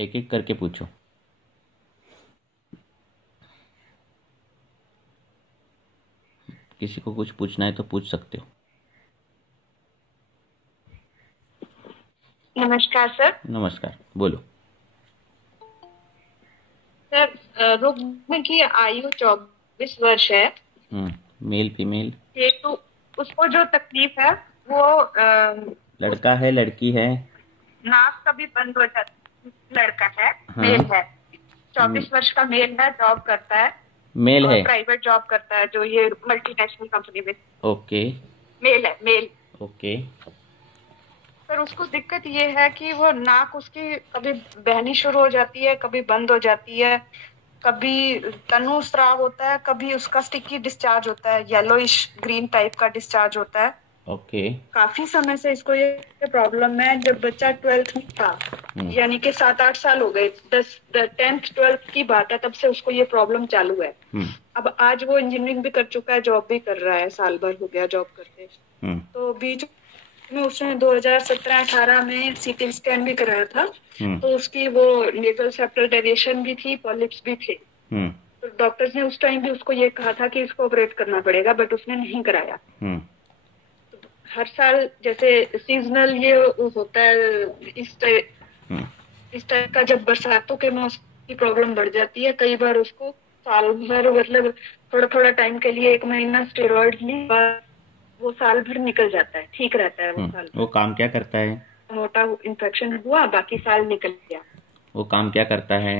एक एक करके पूछो। किसी को कुछ पूछना है तो पूछ सकते हो। नमस्कार सर। नमस्कार, बोलो। सर, रुक्म की आयु 24 वर्ष है। Male female? हेतु उसको जो तकलीफ है वो लड़का है लड़की है? नाक कभी बंद हो जाती। लड़का है। हाँ। मेल है। 24 वर्ष का मेल है। जॉब करता है। मेल और है? प्राइवेट जॉब करता है जो ये मल्टीनेशनल कंपनी में। ओके। मेल है मेल। ओके। पर उसको दिक्कत ये है कि वो नाक उसकी कभी बहनी शुरू हो जाती है, कभी बंद हो जाती है, कभी तनु स्राव होता है, कभी उसका स्टिकी डिस्चार्ज होता है, येलोइश ग्रीन टाइप का डिस्चार्ज होता है। ओके। काफी समय से इसको ये प्रॉब्लम है। जब बच्चा 12th में था, हम्म। यानी कि 7-8 साल हो गए, 10th 12th की बात है, तब से उसको ये प्रॉब्लम चालू है। हम्म। अब आज वो इंजीनियरिंग भी कर चुका है, जॉब भी कर रहा है, साल भर हो गया जॉब करते। हम्म। तो बीच में उसने 2017-18 में सीटी स्कैन भी कराया था। हम्म। तो उसकी वो नेजल सेप्टल डेविएशन भी थी, पॉलिप्स भी थे। हम्म। तो डॉक्टर्स ने उस टाइम भी उसको ये कहा था कि इसको ऑपरेट करना पड़ेगा, बट उसने नहीं कराया। हम्म। हर साल जैसे सीजनल ये होता है, हम्म। इस टाइप का, जब बरसातों के मौसम की प्रॉब्लम बढ़ जाती है, कई बार उसको साल भर, मतलब थोड़ा थोड़ा टाइम के लिए 1 महीना स्टेरॉइड ली, वो साल भर निकल जाता है, ठीक रहता है वो साल वो भर। काम क्या करता है? मोटा इन्फेक्शन हुआ, बाकी साल निकल गया। वो काम क्या करता है?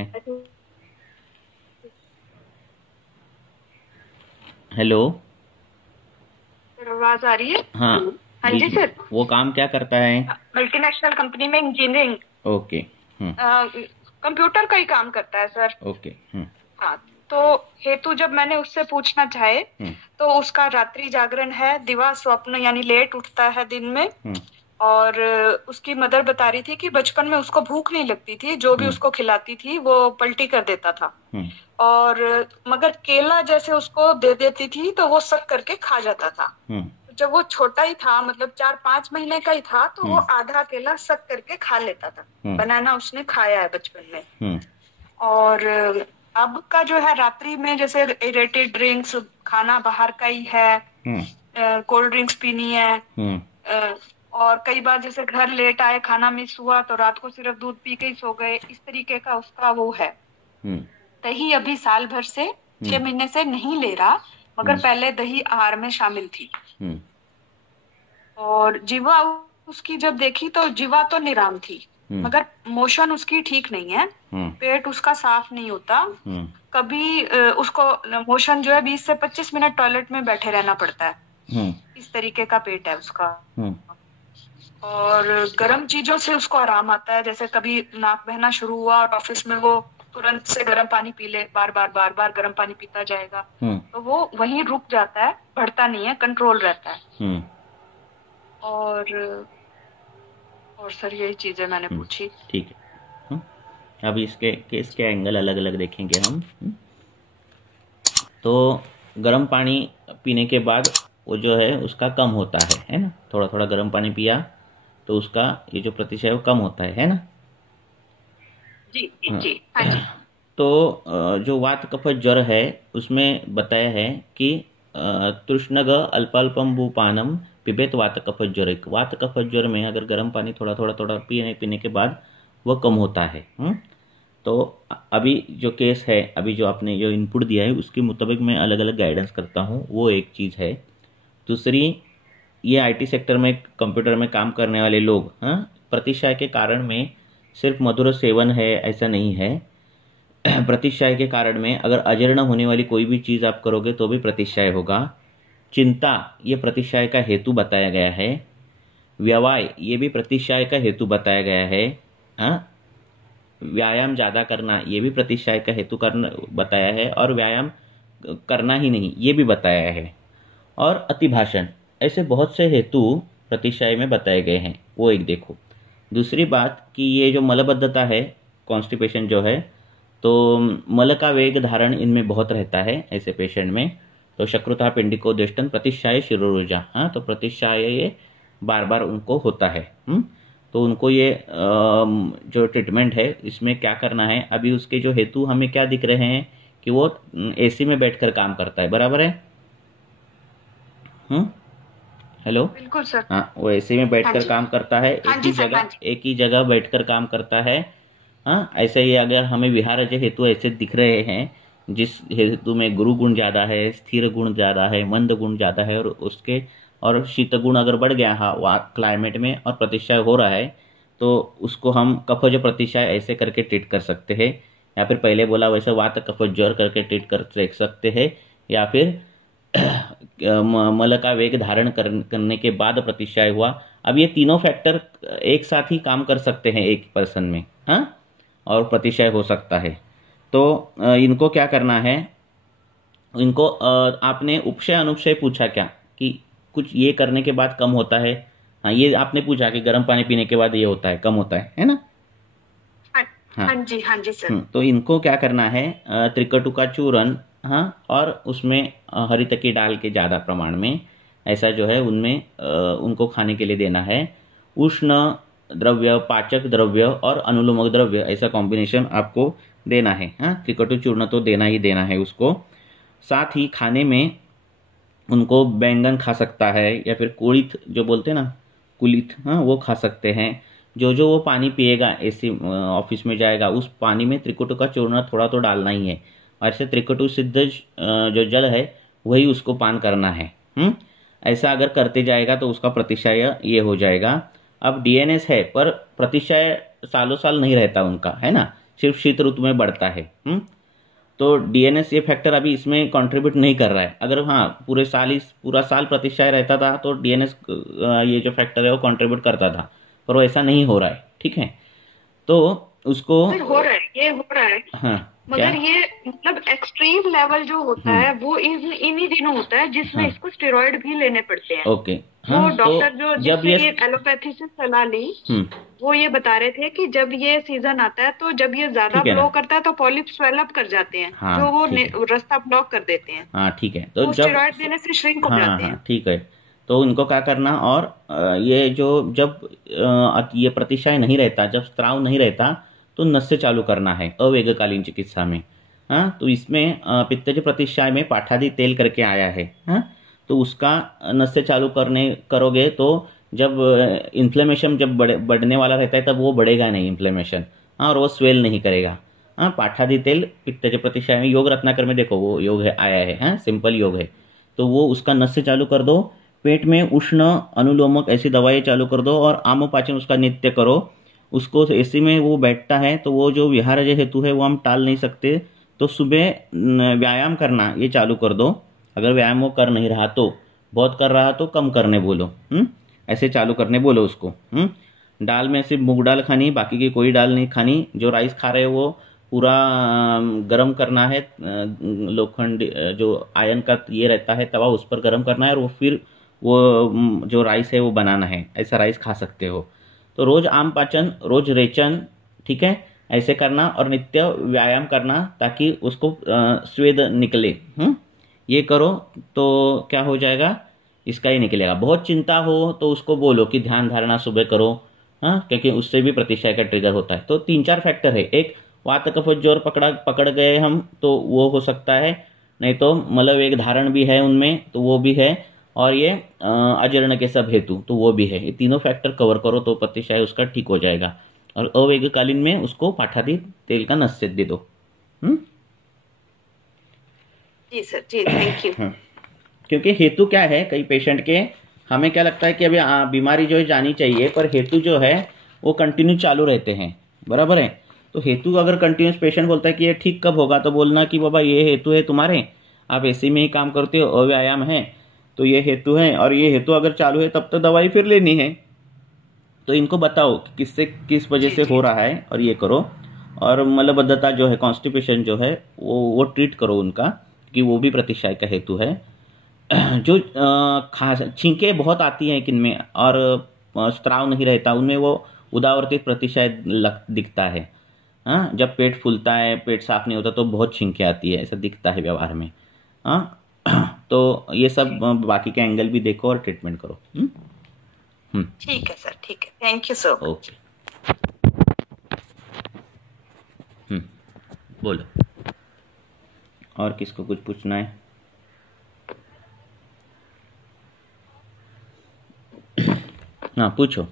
हेलो? सर, आवाज आ रही है? हाँ। हाँ जी बीच में सर। वो काम क्या करता है? मल्टीनेशनल कंपनी में इंजीनियरिंग, ओके। हम्म। कंप्यूटर का ही काम करता है सर। ओके। हम्म। हाँ। तो हेतु जब मैंने उससे पूछना चाहे, हम्म। तो उसका रात्रि जागरण है, दिवा स्वप्न, यानी लेट उठता है दिन में। हम्म। और उसकी मदर बता रही थी कि बचपन में उसको भूख नहीं लगती थी, जो भी हम्म। उसको खिलाती थी वो पलटी कर देता था। हम्म। और मगर केला जैसे उसको दे देती थी तो वो सक करके खा जाता था। हम्म। जब वो छोटा ही था, मतलब 4-5 महीने का ही था, तो वो हम्म। आधा केला सक करके खा लेता था। हम्म। बनाना उसने खाया है बचपन में। हम्म। और अब का जो है, रात्रि में जैसे इरेटेड ड्रिंक्स, खाना बाहर का ही है, हम्म। कोल्ड ड्रिंक्स पीनी है। हम्म। अ, और कई बार जैसे घर लेट आए, खाना मिस हुआ, तो रात को सिर्फ दूध पी के ही सो गए, इस तरीके का उसका वो है। हम्म। दही अभी साल भर से, हम्म। 6 महीने से नहीं ले रहा, मगर हम्म। पहले दही आहार में शामिल थी। हम्म। और जीवा उसकी जब देखी तो जीवा तो निराम थी, हम्म। मगर मोशन उसकी ठीक नहीं है। हम्म। पेट उसका साफ नहीं होता। हम्म। कभी उसको मोशन जो है 20 से 25 मिनट टॉयलेट में बैठे रहना पड़ता है। हम्म। इस तरीके का पेट है उसका। हम्म। और गर्म चीजों से उसको आराम आता है, जैसे कभी नाक बहना शुरू हुआ और ऑफिस में वो तुरंत से गर्म पानी पी ले, बार बार बार बार गर्म पानी पीता जाएगा, हम्म। तो वो वहीं रुक जाता है, बढ़ता नहीं है, कंट्रोल रहता है। हम्म। और सर, यही चीजें मैंने हम्म। पूछी। ठीक है। अब इसके केस के एंगल अलग अलग देखेंगे हम। तो गर्म पानी पीने के बाद वो जो है उसका कम होता है ना? थोड़ा थोड़ा गर्म पानी पिया तो उसका ये जो प्रतिशत है वो कम होता है ना? जी जी हाँ। जी, हाँ जी। तो जो वात कफ ज्वर है उसमें बताया है कि तृष्णग अल्पाल्पम भूपानम पिबेत वात कफ ज्वर। वात कफ ज्वर में अगर गर्म पानी थोड़ा थोड़ा थोड़ा पीने पीने के बाद वह कम होता है। तो अभी जो केस है, अभी जो आपने जो इनपुट दिया है उसके मुताबिक मैं अलग अलग गाइडेंस करता हूँ, वो एक चीज़ है। दूसरी, ये आईटी सेक्टर में कंप्यूटर में काम करने वाले लोग, हाँ, प्रतिशय के कारण में सिर्फ मधुर सेवन है ऐसा नहीं है। प्रतिशय के कारण में अगर अजीर्ण होने वाली कोई भी चीज़ आप करोगे तो भी प्रतिशय होगा। चिंता, ये प्रतिशय का हेतु बताया गया है। व्यवहार, ये भी प्रतिशय का हेतु बताया गया है। हाँ। व्यायाम ज़्यादा करना, ये भी प्रतिशय का हेतु करना बताया है। और व्यायाम करना ही नहीं, ये भी बताया है। और अतिभाषण, ऐसे बहुत से हेतु प्रतिशय में बताए गए हैं, वो एक देखो। दूसरी बात कि ये जो मलबद्धता है, कॉन्स्टिपेशन जो है, तो मल का वेग धारण इनमें बहुत रहता है ऐसे पेशेंट में। तो शक्रुता पिंडिकोदेष्टन प्रतिशाय शिरोरुजा, हाँ, तो प्रतिशाय ये बार बार उनको होता है। तो उनको ये जो ट्रीटमेंट है इसमें क्या करना है, अभी उसके जो हेतु हमें क्या दिख रहे हैं कि वो एसी में बैठकर काम करता है, बराबर है। हेलो। बिल्कुल सर। हाँ, वो एसी में हाँ बैठकर जी। काम करता है, हाँ जी सर। हाँ जी। एक ही जगह बैठकर काम करता है। हाँ, ऐसे ही अगर हमें विहारज हेतु ऐसे दिख रहे हैं जिस हेतु में गुरु गुण ज़्यादा है, स्थिर गुण ज़्यादा है, मंद गुण ज़्यादा है, और शीत गुण अगर बढ़ गया हाँ क्लाइमेट में और प्रतिशय हो रहा है, तो उसको हम कफज प्रतिशय ऐसे करके ट्रीट कर सकते हैं, या फिर पहले बोला वैसे वात कफज ज्वर करके ट्रीट कर सकते हैं, या फिर मल का वेग धारण करने के बाद प्रतिशय हुआ। अब ये तीनों फैक्टर एक साथ ही काम कर सकते हैं एक पर्सन में, हाँ, और प्रतिशय हो सकता है। तो इनको क्या करना है, इनको आपने उपशय अनुपशय पूछा क्या कि कुछ ये करने के बाद कम होता है, हाँ ये आपने पूछा कि गर्म पानी पीने के बाद ये होता है, कम होता है ना। हाँ हाँ जी। हाँ जी सर। तो इनको क्या करना है, त्रिकटु का चूरन, हाँ, और उसमें हरितकी डाल के ज़्यादा प्रमाण में ऐसा जो है उनमें उनको खाने के लिए देना है। उष्ण द्रव्य, पाचक द्रव्य और अनुलोमक द्रव्य ऐसा कॉम्बिनेशन आपको देना है। हाँ, त्रिकटु चूर्ण तो देना ही देना है उसको। साथ ही खाने में उनको बैंगन खा सकता है, या फिर कुलिथ जो बोलते हैं ना, कुलिथ, हाँ वो खा सकते हैं। जो वो पानी पिएगा एसी ऑफिस में जाएगा उस पानी में त्रिकुटु का चूर्ण थोड़ा तो डालना ही है, और ऐसे त्रिकुटु सिद्ध जो जल है वही उसको पान करना है। ऐसा अगर करते जाएगा तो उसका प्रतिशय ये हो जाएगा। अब डीएनएस है पर प्रतिशय सालों साल नहीं रहता उनका, है ना, सिर्फ शीत ऋतु में बढ़ता है। तो डीएनएस ये फैक्टर अभी इसमें कंट्रीब्यूट नहीं कर रहा है। अगर हाँ पूरा साल प्रतिशय रहता था तो डीएनएस ये जो फैक्टर है वो कंट्रीब्यूट करता था, पर वो ऐसा नहीं हो रहा है, ठीक है। तो उसको हो रहा है, ये हो रहा है, हाँ, मगर ये मतलब एक्सट्रीम लेवल जो होता है वो इन्हीं दिनों होता है जिसमें इसको स्टेरॉइड भी लेने पड़ते हैं। ओके। वो डॉक्टर जो जिससे ये एलोपैथी से सलाह ली वो ये बता रहे थे कि जब ये सीजन आता है तो जब ये ज्यादा ब्लो करता है तो पॉलिप स्वेलअप कर जाते हैं, जो वो रास्ता ब्लॉक कर देते हैं। हाँ ठीक है, तो स्टेरॉइड देने से श्रिंक हो जाते हैं। ठीक है, तो इनको क्या करना, और ये जो जब ये प्रतिशय नहीं रहता, जब स्त्राव नहीं रहता, तो नस्य चालू करना है अवेगकालीन चिकित्सा में। हाँ, तो इसमें पित्तज प्रतिशय में पाठादि तेल करके आया है। हाँ, तो उसका नस्य चालू करोगे तो जब इन्फ्लेमेशन जब बढ़ने वाला रहता है तब वो बढ़ेगा नहीं इन्फ्लेमेशन, हाँ, और वो स्वेल नहीं करेगा। हाँ, पाठादि तेल पित्तज प्रतिशय में योग रत्नाकर में देखो वो योग है आया है, हाँ सिंपल योग है, तो वो उसका नस्य चालू कर दो। पेट में उष्ण अनुलोमक ऐसी दवाएं चालू कर दो, और आमोपाचन उसका नित्य करो। उसको ऐसे में वो बैठता है तो वो जो विहारज हेतु है वो हम टाल नहीं सकते, तो सुबह व्यायाम करना ये चालू कर दो। अगर व्यायाम वो कर नहीं रहा तो, बहुत कर रहा तो कम करने बोलो, ऐसे चालू करने बोलो उसको। दाल में सिर्फ मूंग दाल खानी, बाकी की कोई दाल नहीं खानी। जो राइस खा रहे हो वो पूरा गर्म करना है, लोखंड जो आयरन का ये रहता है तवा उस पर गर्म करना है, और वो फिर वो जो राइस है वो बनाना है, ऐसा राइस खा सकते हो। तो रोज आम पाचन, रोज रेचन, ठीक है, ऐसे करना, और नित्य व्यायाम करना ताकि उसको स्वेद निकले। ये करो तो क्या हो जाएगा, इसका ही निकलेगा। बहुत चिंता हो तो उसको बोलो कि ध्यान धारणा सुबह करो, हाँ, क्योंकि उससे भी प्रतिशय का ट्रिगर होता है। तो 3-4 फैक्टर है, एक वात कफ ज्वर पकड़ गए हम तो वो हो सकता है, नहीं तो मलवेग धारण भी है उनमें तो वो भी है, और ये अजीर्ण के सब हेतु तो वो भी है। ये तीनों फैक्टर कवर करो तो प्रतिशय उसका ठीक हो जाएगा। और अवेगकालीन में उसको पाठादि तेल का नस्य दे दो। जी सर, जी थैंक यू। क्योंकि हेतु क्या है, कई पेशेंट के हमें क्या लगता है कि अभी बीमारी जो है जानी चाहिए, पर हेतु जो है वो कंटिन्यू चालू रहते हैं, बराबर है। तो हेतु अगर कंटिन्यूस पेशेंट बोलता है कि ये ठीक कब होगा, तो बोलना कि बाबा ये हेतु है तुम्हारे, आप एसी में ही काम करते हो, अव्यायाम है, तो ये हेतु है, और ये हेतु अगर चालू है तब तो दवाई फिर लेनी है। तो इनको बताओ कि किससे किस वजह से हो रहा है और ये करो। और मलबद्धता जो है, कॉन्स्टिपेशन जो है वो ट्रीट करो उनका, कि वो भी प्रतिशय का हेतु है। जो छींके बहुत आती हैं किनमें और स्त्राव नहीं रहता, उनमें वो उदावर्तित प्रतिशय दिखता है। हाँ, जब पेट फूलता है, पेट साफ नहीं होता तो बहुत छींके आती है, ऐसा दिखता है व्यवहार में। हाँ, तो ये सब बाकी के एंगल भी देखो और ट्रीटमेंट करो। ठीक है सर, ठीक है, thank you so much. Okay, बोलो, और किसको कुछ पूछना है? हाँ पूछो,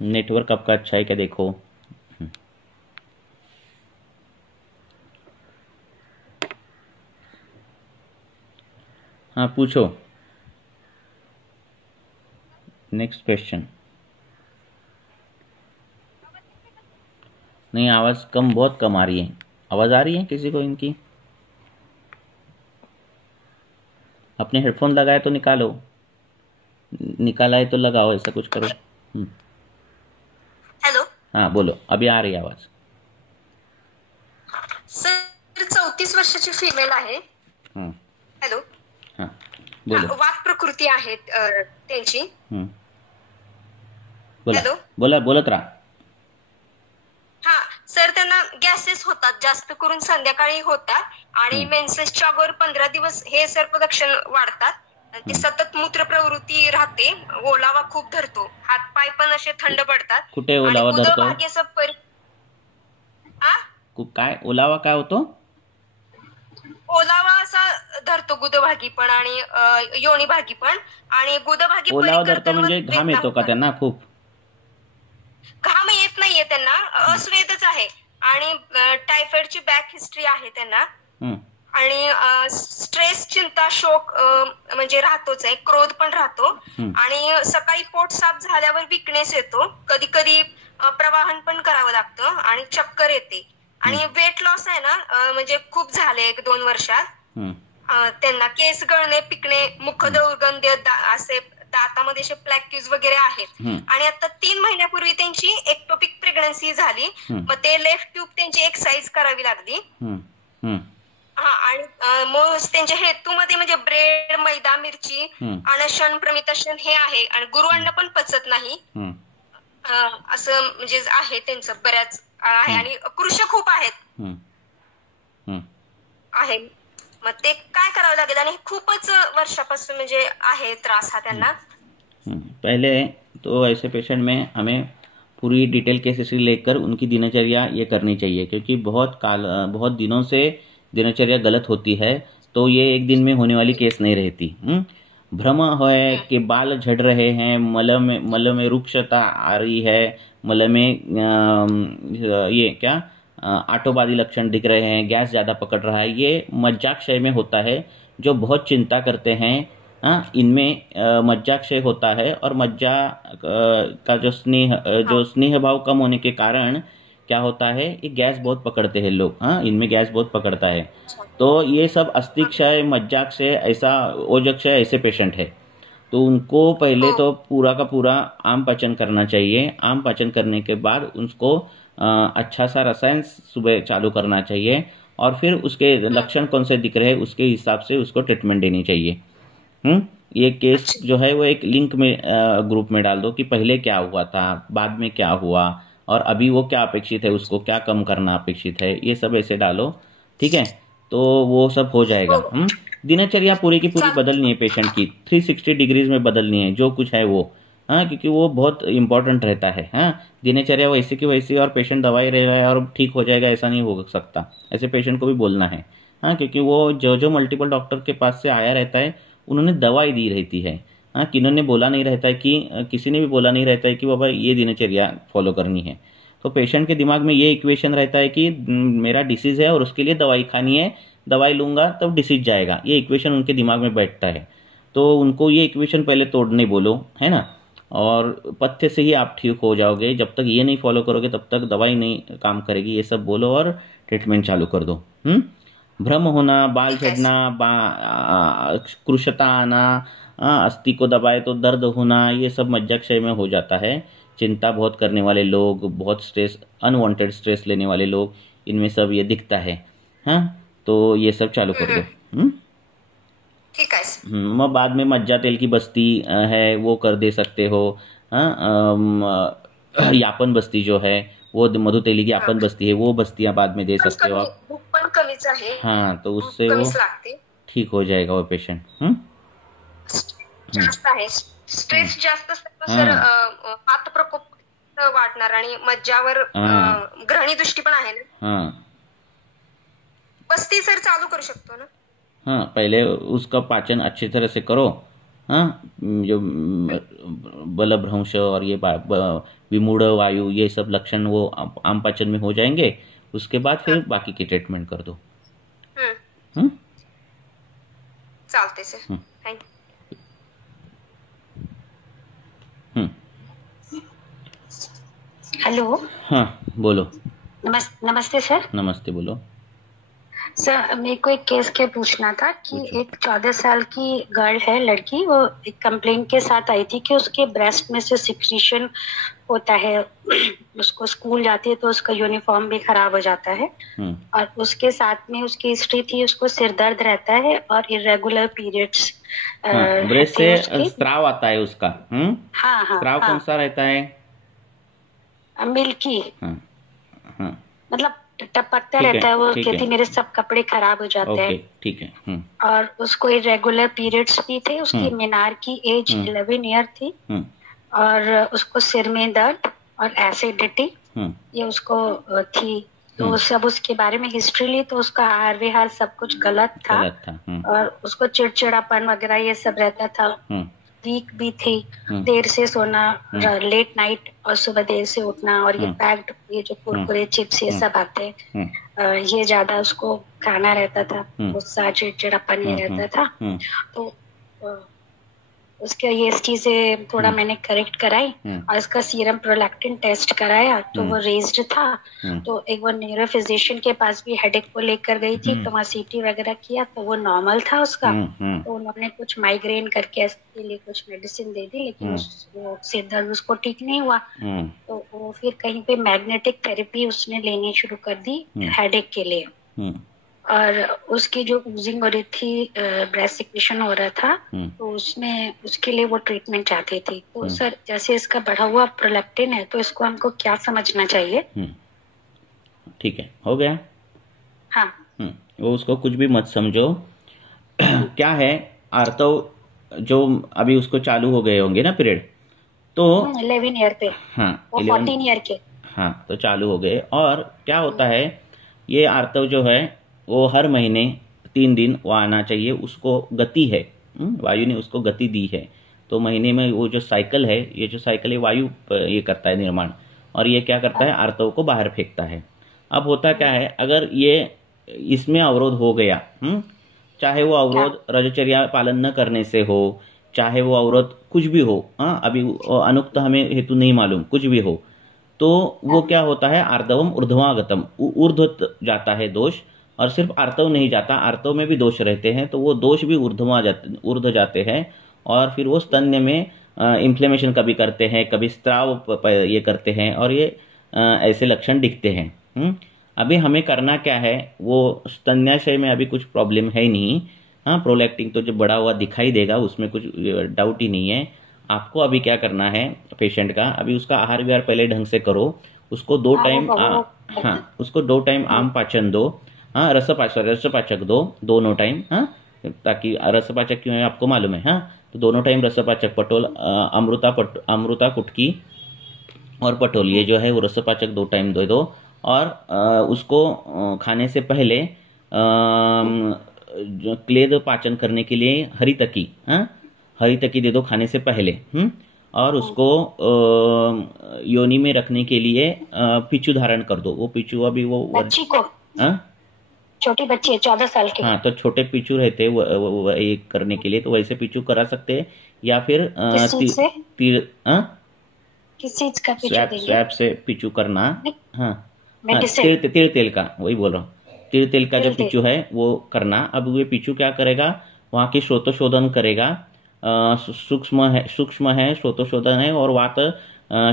नेटवर्क आपका अच्छा है क्या देखो। हाँ पूछो, नेक्स्ट क्वेश्चन। नहीं, आवाज़ कम, बहुत कम आ रही है। आवाज़ आ रही है किसी को इनकी? अपने हेडफोन लगाए तो निकालो, निकाला है तो लगाओ, ऐसा कुछ करो। हेलो, हाँ बोलो, अभी आ रही है आवाज़। सर 34 वर्षाची फीमेल आहे। हॅलो, हाँ बोलो। वात प्रकृती आहे त्यांची। बोला, हॅलो, बोला, बोलत राहा। हा सर, त्यांना गॅसेस होतात, जास्त करून संध्याकाळी होतात आणि मेन्सेसच्या अगोदर 15 दिवस हे सर्पदक्षण वाढतात। ती सतत मूत्र प्रवृत्ती राहते, ओलावा खूप धरतो, हात पाय पण असे थंड पडतात। कुठे ओलावा धरतो? गुदभाग्याचा काय ओलावा काय होतो? ओलावा असा धरतो गुदभागी पण आणि योनी भागी पण, आणि गुदभागी ओलावा धरतो म्हणजे घाम येतो का त्यांना खूप? घाम येत नाहीये त्यांना, अस्वेदच आहे आणि टायफॉइडची बॅक हिस्ट्री आहे त्यांना, आणि स्ट्रेस, चिंता, शोक म्हणजे राहतोच आहे, क्रोध पण राहतो, आणि सकाळी पोट साफ झाल्यावर विकनेस येतो, कधी कधी प्रवाहन पण करावं लागतं आणि चक्कर येते, आणि वेट लॉस आहे ना, म्हणजे खूप झाले 1-2 वर्षात त्यांना। केस गळणे, पिकणे, मुख दुर्गंध, असे दातामध्ये असे प्लॅक्यूज वगैरे आहेत, आणि आता 3 महिन्यापूर्वी त्यांची एक्टोपिक प्रेग्नन्सी झाली, मग ते लेफ्ट ट्यूब त्यांची एक्सरसाइज करावी लागली। हा, आणि मग त्यांच्या हेतूमध्ये म्हणजे ब्रेड, मैदा, मिरची, अनशन, प्रमितशन हे आहे, आणि गुरुअन्न पण पचत नाही, असं म्हणजे आहे त्यांचं बऱ्याच आहे, आणि कृश खूप आहेत आहे। मग ते काय करावं लागेल, आणि खूपच वर्षापासून म्हणजे आहे त्रास हा त्यांना। पहले तो ऐसे पेशेंट में हमें पूरी डिटेल केस हिस्ट्री लेकर उनकी दिनचर्या ये करनी चाहिए, क्योंकि बहुत दिनों से दिनचर्या गलत होती है, तो ये एक दिन में होने वाली केस नहीं रहती। भ्रम है कि बाल झड़ रहे हैं, मल में रुक्षता आ रही है, मल में ये क्या आटोबादी लक्षण दिख रहे हैं, गैस ज़्यादा पकड़ रहा है, ये मज्जाक्षय में होता है। जो बहुत चिंता करते हैं इनमें मज्जाक्षय होता है, और मज्जा का जो स्नेह भाव कम होने के कारण क्या होता है, ये गैस बहुत पकड़ते हैं लोग, इनमें गैस बहुत पकड़ता है। तो ये सब अस्थिक्षय, मज्जाक्षय, ऐसा ओजक्षय, ऐसे पेशेंट है, तो उनको पहले तो पूरा का पूरा आम पाचन करना चाहिए। आम पाचन करने के बाद उसको अच्छा सा रसायन सुबह चालू करना चाहिए, और फिर उसके लक्षण कौन से दिख रहे हैं उसके हिसाब से उसको ट्रीटमेंट देनी चाहिए। ये केस जो है वो एक लिंक में ग्रुप में डाल दो कि पहले क्या हुआ था, बाद में क्या हुआ, और अभी वो क्या अपेक्षित है, उसको क्या कम करना अपेक्षित है, ये सब ऐसे डालो, ठीक है? तो वो सब हो जाएगा। दिनचर्या पूरी की पूरी बदलनी है पेशेंट की, 360 डिग्रीज में बदलनी है जो कुछ है वो, क्योंकि वो बहुत इंपॉर्टेंट रहता है। दिनचर्या वैसे की वैसी, और पेशेंट दवाई ले रहा है और ठीक हो जाएगा ऐसा नहीं हो सकता, ऐसे पेशेंट को भी बोलना है। क्योंकि वो जो मल्टीपल डॉक्टर के पास से आया रहता है उन्होंने दवाई दी रहती है, किन्होंने बोला नहीं रहता है कि किसी ने भी बोला नहीं रहता है कि बाबा ये दिनचर्या फॉलो करनी है। तो पेशेंट के दिमाग में ये इक्वेशन रहता है कि मेरा डिसीज़ है और उसके लिए दवाई खानी है, दवाई लूँगा तब डिसीज जाएगा, ये इक्वेशन उनके दिमाग में बैठता है। तो उनको ये इक्वेशन पहले तोड़ने बोलो, है ना, और पथ्य से ही आप ठीक हो जाओगे। जब तक ये नहीं फॉलो करोगे तब तक दवाई नहीं काम करेगी, ये सब बोलो और ट्रीटमेंट चालू कर दो। भ्रम होना, बाल झड़ना, कृशता आना, अस्थि को दबाए तो दर्द होना, ये सब मज्जाक्षय में हो जाता है। चिंता बहुत करने वाले लोग, बहुत स्ट्रेस, अनवांटेड स्ट्रेस लेने वाले लोग, इनमें सब ये दिखता है। तो ये सब चालू कर दो। ठीक है। मग बाद में मज्जा तेल की बस्ती है वो कर दे सकते हो। यापन बस्ती जो है वो मधु तेली की यापन बस्ती है, वो बस्तियां बाद में दे सकते हो आप। भूक पण कमीच आहे। हाँ, तो उससे वो ठीक हो जाएगा वो पेशेंट। जास्त आहे, स्ट्रेस जास्त असेल तर सर वात प्रकोप वाढणार आणि मज्जावर ग्रहणी दृष्टी पण आहे ना. बस्ती सर चालू करू शकतो ना. हाँ, पहले उसका पाचन अच्छी तरह से करो. हाँ, जो बलभ्रंश और ये विमूढ़ वायु ये सब लक्षण वो आम पाचन में हो जाएंगे. उसके बाद फिर बाकी की ट्रीटमेंट कर दो. चालते सर. थँक्यू. हेलो. हाँ बोलो. नमस्ते सर. नमस्ते, बोलो. सर मेरे को एक केस के पूछना था कि एक 14 साल की गर्ल है, लड़की, वो एक कंप्लेंट के साथ आई थी कि उसके ब्रेस्ट में से सिक्रीशन होता है. उसको स्कूल जाती है तो उसका यूनिफॉर्म भी खराब हो जाता है. और उसके साथ में उसकी हिस्ट्री थी, उसको सिर दर्द रहता है और इरेगुलर पीरियड्स. ब्रेस्ट से स्राव आता है उसका. हाँ. स्राव कौन सा रहता है? मिल्की. मतलब टपकता रहता है. वो कहती मेरे सब कपड़े खराब हो जाते हैं. ठीक है. और उसको इरेगुलर पीरियड्स भी थे. उसकी मीनार की एज 11 ईयर थी. और उसको सिर में दर्द और एसिडिटी ये उसको थी. तो सब उसके बारे में हिस्ट्री ली तो उसका आहार विहार सब कुछ गलत था. और उसको चिड़चिड़ापन वगैरह ये सब रहता था. वीक भी थी. देर से सोना, लेट नाइट, और सुबह देर से उठना. और ये पैक्ड ये जो कुरकुरे चिप्स ये सब आते हैं ये ज्यादा उसको खाना रहता था. गुस्सा चिड़चिड़ापन ये रहता था. तो उसके ये चीज थोड़ा मैंने करेक्ट कराई. और इसका सीरम प्रोलैक्टिन टेस्ट कराया तो वो रेज्ड था. तो एक वो न्यूरो फिजिशियन के पास भी हेडेक को लेकर गई थी. तो वहाँ सीटी वगैरह किया तो वो नॉर्मल था उसका. तो उन्होंने कुछ माइग्रेन करके इसके लिए कुछ मेडिसिन दे दी, लेकिन वो सिर दर्द उसको ठीक नहीं हुआ. तो वो फिर कहीं पे मैग्नेटिक थेरेपी उसने लेनी शुरू कर दी हेडेक के लिए. और उसकी जो यूजिंग हो रही थी, ब्रेस्ट सिक्रीशन हो रहा था, तो उसमें उसके लिए वो ट्रीटमेंट चाहती थी. तो सर जैसे इसका बढ़ा हुआ प्रोलैक्टिन है तो इसको हमको क्या समझना चाहिए? ठीक है, हो गया. हाँ. वो उसको कुछ भी मत समझो. क्या है, आर्तव जो अभी उसको चालू हो गए होंगे ना पीरियड, तो 11 ईयर पे. हाँ, वो 14 ईयर के. हाँ, तो चालू हो गए. और क्या होता है, ये आर्तव जो है वो हर महीने 3 दिन वो आना चाहिए. उसको गति है, वायु ने उसको गति दी है. तो महीने में वो जो साइकिल है, ये जो साइकिल है वायु ये करता है निर्माण. और ये क्या करता है, आर्तव को बाहर फेंकता है. अब होता क्या है, अगर ये इसमें अवरोध हो गया, चाहे वो अवरोध रजचर्या पालन न करने से हो, चाहे वो अवरोध कुछ भी हो, अभी अनुक्त हमें हेतु नहीं मालूम, कुछ भी हो, तो वो क्या होता है, आर्दवम ऊर्ध्वागतम, ऊर्ध्व जाता है दोष. और सिर्फ आर्तव नहीं जाता, आर्तव में भी दोष रहते हैं. तो वो दोष भी ऊर्ध्व जाते हैं. और फिर वो स्तन्य में इन्फ्लेमेशन कभी करते हैं, कभी स्त्राव ये करते हैं. और ये ऐसे लक्षण दिखते हैं. अभी हमें करना क्या है, वो स्तन्याशय में अभी कुछ प्रॉब्लम है नहीं. प्रोलैक्टिन तो जो बढ़ा हुआ दिखाई देगा उसमें कुछ डाउट ही नहीं है. आपको अभी क्या करना है पेशेंट का, अभी उसका आहार विहार पहले ढंग से करो. उसको 2 टाइम उसको 2 टाइम आम पाचन दो. रसपाचक दो दोनों टाइम. ताकि रसपाचक क्यों है आपको मालूम है. तो दोनों टाइम रसपाचक पटोल, अमृता कुटकी और पटोल, ये जो है वो रसपाचक 2 टाइम दे दो. और उसको खाने से पहले क्लेद पाचन करने के लिए हरी तकी दे दो खाने से पहले. और उसको योनि में रखने के लिए पिचू धारण कर दो. वो पिचू अभी वो बच्ची को, छोटी बच्ची है 14 साल की. हाँ, तो छोटे पिचू रहते वो ये करने के लिए, तो वैसे पिचू करा सकते हैं. या फिर किस चीज का पिचू देंगे? स्वैप से पिचू करना. तिल तेल का, वही बोल रहा हूँ. तिल तेल का जो पिचू है वो करना. अब वो पिचू क्या करेगा, वहाँ की श्रोतशोधन करेगा. सूक्ष्म है श्रोतशोधन है. और वात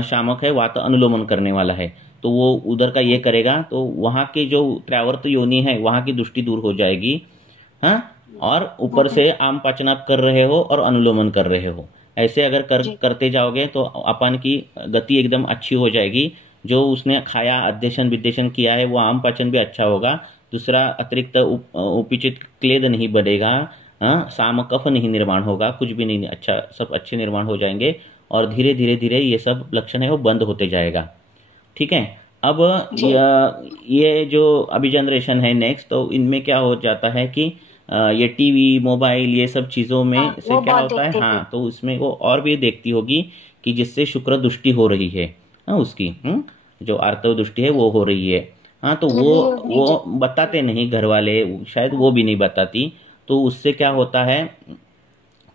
शामक है, वात अनुलोमन करने वाला है. तो वो उधर का ये करेगा तो वहाँ की जो त्रैवर्त योनि है वहाँ की दृष्टि दूर हो जाएगी. और ऊपर से आम पाचन आप कर रहे हो और अनुलोमन कर रहे हो. ऐसे अगर करते जाओगे तो अपान की गति एकदम अच्छी हो जाएगी. जो उसने खाया, अध्यशन विद्यशन किया है, वो आम पाचन भी अच्छा होगा. दूसरा, अतिरिक्त उपिचित क्लेद नहीं बढ़ेगा. हाँ, साम कफ नहीं निर्माण होगा, कुछ भी नहीं, अच्छा सब अच्छे निर्माण हो जाएंगे और धीरे धीरे धीरे ये सब लक्षण है वो बंद होते जाएगा। ठीक है। अब ये जो अभी जनरेशन है नेक्स्ट, तो इनमें क्या हो जाता है कि ये टीवी मोबाइल ये सब चीज़ों में से क्या होता है, हाँ, तो उसमें वो और भी देखती होगी कि जिससे शुक्र दृष्टि हो रही है, हाँ, उसकी जो आर्तव दृष्टि है वो हो रही है। हाँ, तो वो बताते नहीं घर वाले, शायद वो भी नहीं बताती। तो उससे क्या होता है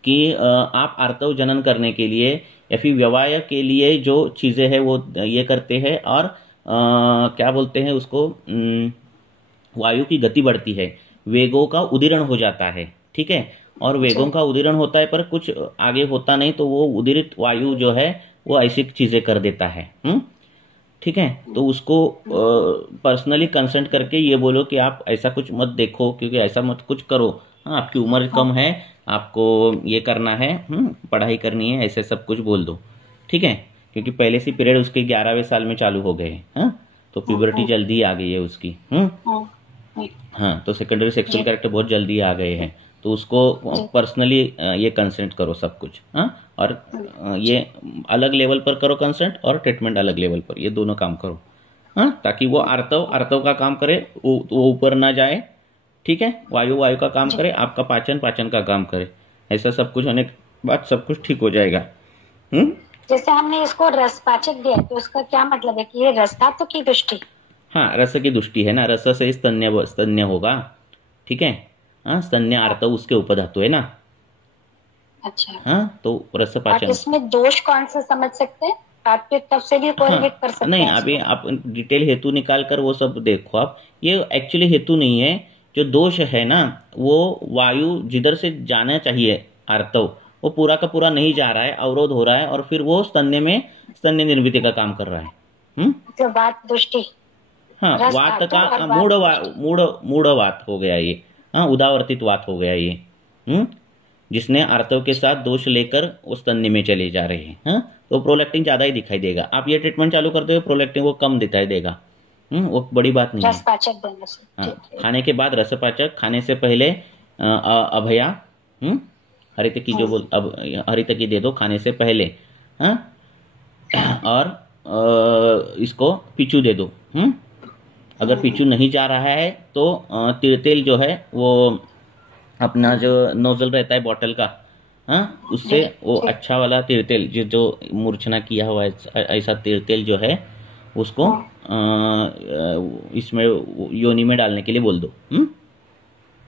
कि आप आर्तव जनन करने के लिए या फिर व्यवहार के लिए जो चीज़ें हैं वो ये करते हैं, और क्या बोलते हैं उसको, वायु की गति बढ़ती है, वेगों का उदीरण हो जाता है। ठीक है। और वेगों का उदीरण होता है पर कुछ आगे होता नहीं, तो वो उदीरित वायु जो है वो ऐसी चीज़ें कर देता है। ठीक है। तो उसको पर्सनली कंसल्ट करके ये बोलो कि आप ऐसा कुछ मत देखो, क्योंकि ऐसा मत कुछ करो, हाँ, आपकी उम्र कम है, आपको ये करना है, पढ़ाई करनी है, ऐसे सब कुछ बोल दो। ठीक है। क्योंकि पहले से पीरियड उसके 11वें साल में चालू हो गए हैं, हाँ, तो प्यूबर्टी जल्दी आ गई है उसकी। हाँ, तो सेकेंडरी सेक्सुअल कैरेक्टर बहुत जल्दी आ गए हैं, तो उसको पर्सनली ये कंसेंट करो सब कुछ, हाँ, और ये अलग लेवल पर करो कंसेंट, और ट्रीटमेंट अलग लेवल पर, ये दोनों काम करो, हाँ, ताकि वो आर्तव का काम करे, वो ऊपर ना जाए। ठीक है। वायु का काम करे, आपका पाचन का काम करे, ऐसा सब कुछ होने के बाद सब कुछ ठीक हो जाएगा। जैसे हमने इसको रसपाचक दिया, तो उसका क्या मतलब है कि ये रस धातु की दृष्टि? हाँ, रस की दृष्टि है ना, रस से स्तन्य होगा। ठीक है। हाँ, स्तन्य आर्तव उसके उपधातु है ना। अच्छा। हाँ, तो रसपाचन। इसमें दोष कौन से समझ सकते हैं? तब से भी कोरिलेट कर सकते हैं? नहीं, अभी आप डिटेल हेतु निकाल कर वो सब देखो आप, ये एक्चुअली हेतु नहीं है। जो दोष है ना, वो वायु जिधर से जाना चाहिए आर्तव, वो पूरा का पूरा नहीं जा रहा है, अवरोध हो रहा है, और फिर वो स्तन्य निर्मिति का काम कर रहा है। तो वात दृष्टि, हाँ, वात का मूढ़ वात हो गया ये, हाँ, उदावर्तित वात हो गया ये, जिसने आर्तव के साथ दोष लेकर वो स्तन्य में चले जा रहे हैं। हाँ, तो प्रोलैक्टिन ज्यादा ही दिखाई देगा। आप ये ट्रीटमेंट चालू करते हो, प्रोलैक्टिन वो कम दिखाई देगा। वो बड़ी बात नहीं है। रसपाचक देने से। हाँ, खाने के बाद रसपाचक, खाने से पहले अभया, हरित की जो बोल, अब हरित की दे दो खाने से पहले, हाँ, और इसको पिचू दे दो। अगर पिचू नहीं जा रहा है तो तिरतेल जो है वो अपना जो नोजल रहता है बॉटल का, हाँ, उससे वो अच्छा वाला तिरतेल जो मूर्छना किया हुआ है ऐसा तिरतेल जो है उसको इसमें योनि में डालने के लिए बोल दो।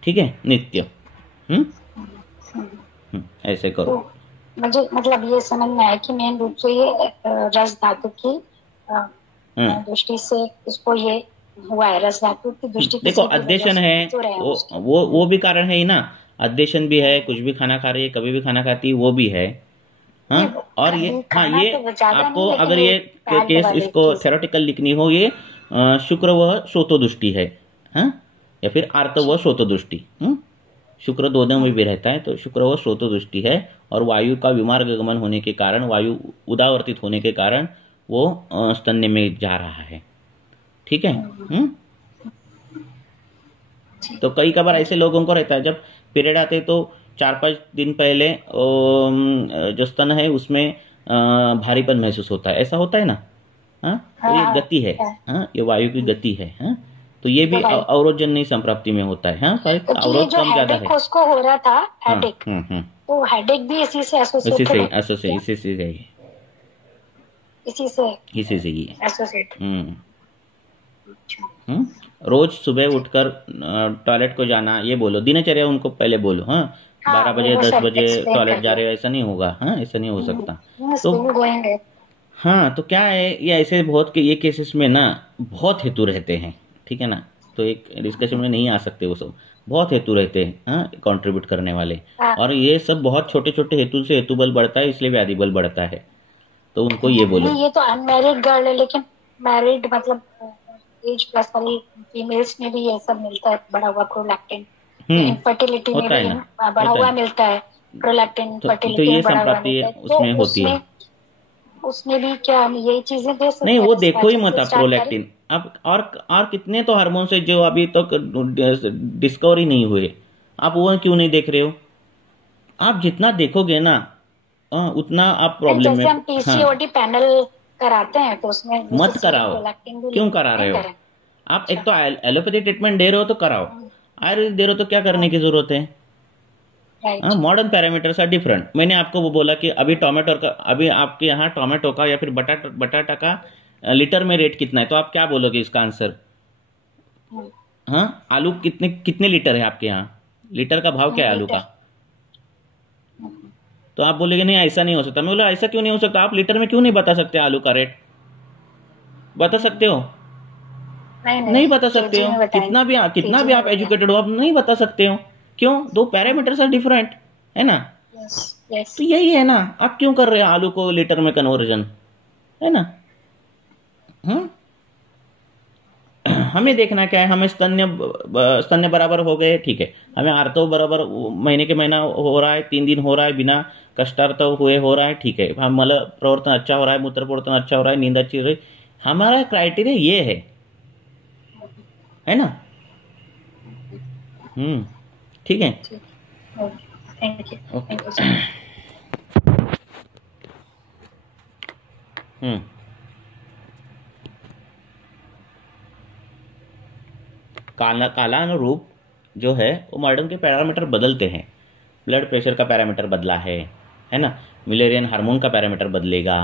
ठीक है, नित्य। ऐसे करो। तो मुझे मतलब ये समझ में आया कि मेन रूप से ये रस धातु की दृष्टि से इसको ये हुआ है, रस धातु की दृष्टि। देखो, अध्यशन है वो भी कारण है ही ना, अध्यशन भी है, कुछ भी खाना खा रही है, कभी भी खाना खाती है, वो भी है। हाँ, और ये, हाँ, ये आपको अगर ये केस इसको थेरोटिकल लिखनी हो, ये शुक्र व श्रोतो दृष्टि है, हाँ, या फिर आर्तव व श्रोतो दृष्टि। शुक्र दोनों में भी रहता है, तो शुक्र व श्रोतो दृष्टि है, और वायु का विमार्ग गमन होने के कारण, वायु उदावर्तित होने के कारण वो स्तन्य में जा रहा है। ठीक है। तो कई कबार ऐसे लोगों को रहता है, जब पीरियड आते तो 4-5 दिन पहले जो स्तन है उसमें भारीपन महसूस होता है, ऐसा होता है ना। हाँ, तो ये गति है, हाँ, ये वायु की गति है। हाँ, तो ये भी अवरोधजन्य नहीं संप्राप्ति में होता है। हाँ, अवरोध कम ज्यादा है। उसको हो रहा था हेडेक, तो हेडेक भी इसी से एसोसिएट है। इसी से ही एसोसिएट। रोज सुबह उठकर टॉयलेट को जाना, ये बोलो, दिनचर्या उनको पहले बोलो। हाँ, 12 बजे 10 बजे टॉयलेट जा रहे हो, ऐसा नहीं होगा। हाँ, ऐसा नहीं हो सकता। तो हाँ, तो क्या है, ये ऐसे बहुत ये केसेस में ना बहुत हेतु रहते हैं। ठीक है ना, तो एक डिस्कशन में नहीं आ सकते, वो सब बहुत हेतु रहते हैं, हाँ, कंट्रीब्यूट करने वाले। और ये सब बहुत छोटे छोटे हेतु से हेतु बल बढ़ता है, इसलिए व्याधि बल बढ़ता है। तो उनको ये बोलो। ये तो अनमैरिड गर्ल है, लेकिन मैरिड मतलब एज प्लस वाली फीमेल्स में भी ये सब मिलता है, बढ़ा हुआ प्रोलैक्टिन। इनफर्टिलिटी में भी बढ़ा हुआ मिलता है प्रोलैक्टिन, फर्टिलिटी में बढ़ा हुआ मिलता है। उसमें होती है, उसमें भी क्या यही चीजें दे सकते? नहीं, वो देखो ही मत आप प्रोलैक्टिन। अब और कितने तो हार्मोन से जो अभी तक डिस्कवरी नहीं हुए, आप वो क्यों नहीं देख रहे हो? आप जितना देखोगे ना उतना आप प्रॉब्लम में। जैसे हम पीसीओडी पैनल कराते हैं तो उसमें मत कराओ, क्यों करा रहे हो आप? एक तो एलोपैथी ट्रीटमेंट दे रहे हो तो कराओ, आयुर्वेदिक दे रहे हो तो क्या करने की जरूरत है? Modern parameters are different. मैंने आपको वो बोला कि अभी टोमेटो का, अभी आपके यहाँ टोमेटो का या फिर बटाटा का लीटर में रेट कितना है, तो आप क्या बोलोगे इसका आंसर? हाँ, आलू कितने लीटर है आपके यहाँ? लीटर का भाव क्या है आलू का? तो आप बोलेगे नहीं ऐसा नहीं हो सकता। मैं बोला ऐसा क्यों नहीं हो सकता? आप लीटर में क्यों नहीं बता सकते आलू का रेट? बता सकते हो? नहीं बता सकते हो। कितना भी आप एजुकेटेड हो, आप नहीं बता सकते हो। क्यों? दो पैरामीटर्स आर डिफरेंट, है ना? तो यही है ना, आप क्यों कर रहे हो आलू को लीटर में कन्वर्जन, है ना? हमें देखना क्या है, हमें स्तन्य बराबर हो गए, ठीक है। हमें आर्तव बराबर महीने के महीना हो रहा है, 3 दिन हो रहा है बिना कष्टार्तव हुए हो रहा है, ठीक है। हम मल प्रवर्तन अच्छा हो रहा है, मूत्र प्रवर्तन अच्छा हो रहा है, नींद अच्छी हो रही है। हमारा क्राइटेरिया ये है ना? ठीक है। कालानुरूप जो है वो मॉडर्न के पैरामीटर बदलते हैं। ब्लड प्रेशर का पैरामीटर बदला है ना? मिलेरियन हार्मोन का पैरामीटर बदलेगा,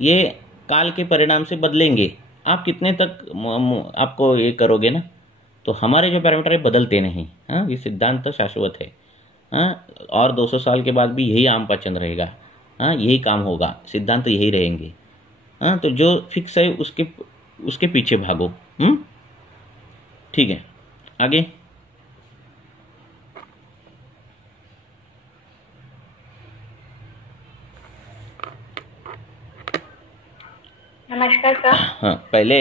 ये काल के परिणाम से बदलेंगे। आप कितने तक आपको ये करोगे ना, तो हमारे जो पैरामीटर है बदलते नहीं। हाँ, ये सिद्धांत तो शाश्वत है। हाँ, और 200 साल के बाद भी यही आम पाचन रहेगा। हाँ, यही काम होगा, सिद्धांत यही रहेंगे। हाँ, तो जो फिक्स है उसके पीछे भागो। ठीक है, आगे। नमस्कार सर। हाँ, पहले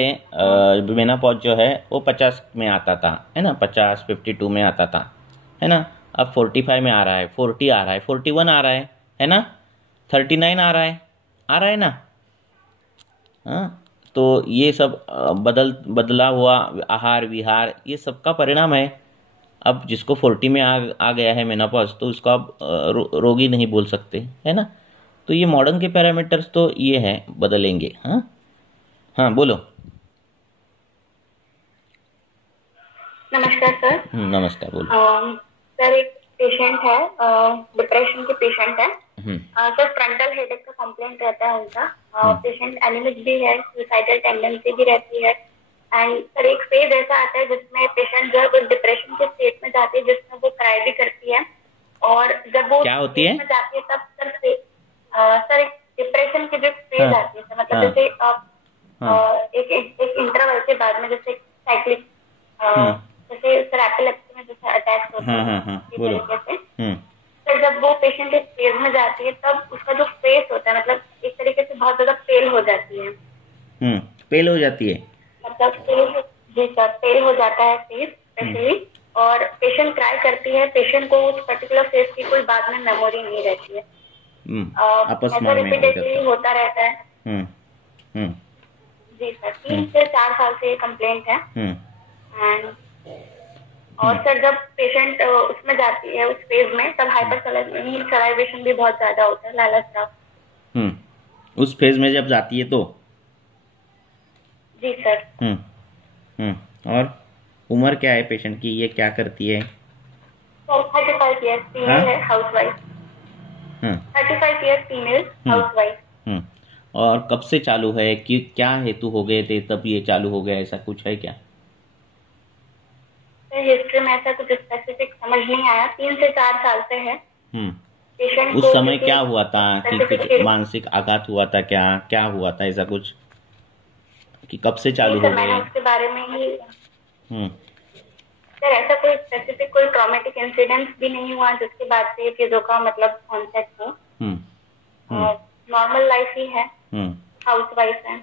मेनोपॉज जो है वो 50 में आता था, है ना? 52 में आता था, है ना? अब 45 में आ रहा है, 40 आ रहा है, 41 आ रहा है ना? 39 आ रहा है ना? हाँ, तो ये सब बदला हुआ आहार विहार, ये सब का परिणाम है। अब जिसको 40 में आ गया है मेनोपॉज, तो उसको आप रोगी नहीं बोल सकते, है ना? तो ये मॉडर्न के पैरामीटर्स तो ये है, बदलेंगे। हाँ बोलो। नमस्कार सर। नमस्कार, बोलो। सर, एक पेशेंट है, डिप्रेशन के पेशेंट है सर। फ्रंटल हेडेक का कंप्लेंट रहता है उनका। पेशेंट एनीमिक भी है, सुसाइडल टेंडेंसी भी रहती है। एंड सर, एक फेज ऐसा आता है जिसमें पेशेंट जब डिप्रेशन के स्टेट में जाती है, जिसमें वो क्राई भी करती है, और जब वो क्या होती है? में जाती है तब सर एक डिप्रेशन की जो फेज आती है, मतलब जैसे एक इंटरवल के बाद में, जैसे साइक्लिक, जैसे सर एपिलेप्सी में जैसे अटैक्स होते हैं, इस तरीके से। सर जब वो पेशेंट इस फेज में जाती है, तब उसका जो फेस होता है, मतलब एक तरीके से बहुत ज्यादा पेल हो जाती है। पेल हो जाती है, मतलब जी सर, पेल हो जाता है फेस स्पेशली, और पेशेंट क्राई करती है। पेशेंट को उस पर्टिकुलर फेस की कोई बाद में मेमोरी नहीं रहती है। ऐसा रिपीटेडली होता रहता है। जी सर, 3 से 4 साल से ये कंप्लेंट है। एंड और सर जब पेशेंट उसमें जाती है, उस फेज में, तब हाइपर भी बहुत ज्यादा होता है, लाला स्राव। उस फेज में जब जाती है तो? जी सर। और उम्र क्या है पेशेंट की, ये क्या करती है? सर 35 ईयर्स, फीमेल है, हाउसवाइफ। 35 years, female, housewife. और कब से चालू है, कि क्या हेतु हो गए थे तब ये चालू हो गया, ऐसा कुछ है क्या? हिस्ट्री में ऐसा कुछ स्पेसिफिक समझ नहीं आया। 3 से 4 साल से है। उस समय क्या हुआ था, कि कुछ मानसिक आघात हुआ था, क्या हुआ था, ऐसा कुछ, कि कब से चालू हो गया? उसके बारे में ही सर ऐसा कोई स्पेसिफिक कोई ट्रॉमेटिक इंसिडेंट भी नहीं हुआ जिसके बाद से ये चीजों का मतलब कॉन्सेप्ट हो। नॉर्मल लाइफ ही है, हाउसवाइफ है।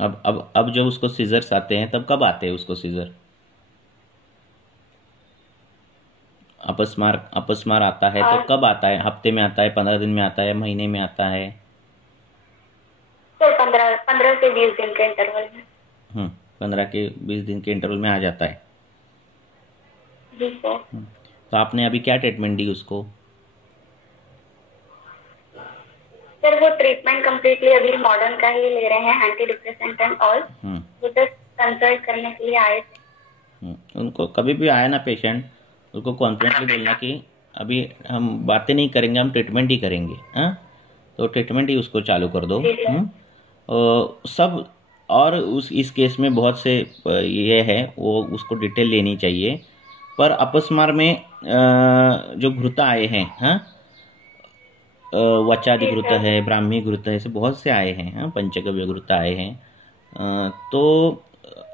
अब जब उसको सीजर्स आते हैं, तब कब आते हैं उसको सीजर? अपस्मार आता है तो कब आता है? हफ्ते में आता है, 15 दिन में आता है, महीने में आता है? सर 15 से 20 दिन के इंटरवल में। 15 के 20 दिन के इंटरवल में आ जाता है। जी सर। तो आपने अभी क्या ट्रीटमेंट दी उसको? सर वो ट्रीटमेंट कम्प्लीटली अभी मॉडर्न का ही ले रहे हैं, एंटी डिप्रेसेंट एंड ऑल। वो जस्ट कंसल्ट करने के लिए आए थे। उनको कभी भी आया ना पेशेंट, उसको कॉन्फिडेंटली बोलना कि अभी हम बातें नहीं करेंगे, हम ट्रीटमेंट ही करेंगे। तो ट्रीटमेंट ही उसको चालू कर दो। सब और इस केस में बहुत से ये है, वो उसको डिटेल लेनी चाहिए। पर अपस्मार में जो घृत आए हैं, वचादि घृत है, ब्राह्मी घृत है, ऐसे बहुत से आए हैं, पंचगव्य घृत आए हैं। तो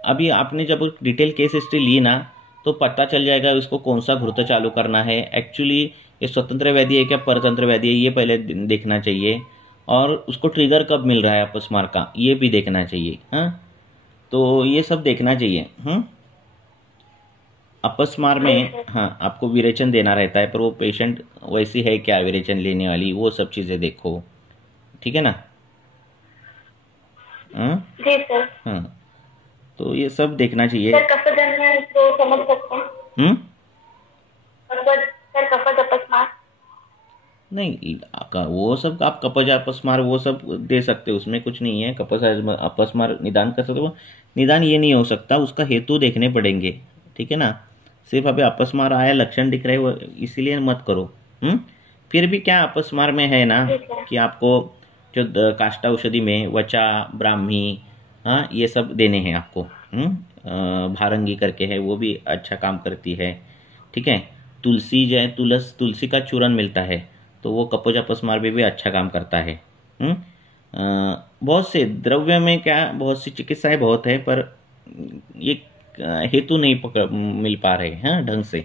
अभी आपने जब डिटेल केस हिस्ट्री ली ना, तो पता चल जाएगा उसको कौन सा घृत चालू करना है। एक्चुअली ये स्वतंत्र व्याधि है क्या परतंत्र व्याधि है, ये पहले देखना चाहिए। और उसको ट्रिगर कब मिल रहा है अपस्मार का, ये भी देखना चाहिए। तो ये सब देखना चाहिए। अपस्मार में आपको विरेचन देना रहता है, पर वो पेशेंट वैसी है क्या विरेचन लेने वाली, वो सब चीजें देखो। ठीक है ना? जी सर। तो ये सब देखना चाहिए। सर कफजन में तो समझ सकते हैं। सर कफज अपस्मार नहीं, वो सब आप कपज अपस्मार वो सब दे सकते हो, उसमें कुछ नहीं है। कपज अपस्मार निदान कर सकते हो। निदान ये नहीं हो सकता, उसका हेतु देखने पड़ेंगे। ठीक है ना? सिर्फ अभी अपस्मार आया, लक्षण दिख रहे वो इसीलिए मत करो। फिर भी क्या अपस्मार में है ना कि आपको जो काष्ठा औषधि में वचा, ब्राह्मी, ये सब देने हैं आपको। भारंगी करके है, वो भी अच्छा काम करती है। ठीक है? तुलसी जो है, तुलसी का चूरन मिलता है, तो वो कपज अपस्मार में भी अच्छा काम करता है। बहुत से द्रव्य में क्या बहुत सी चिकित्साएं बहुत है, पर ये हेतु नहीं मिल पा रहे हैं ढंग से।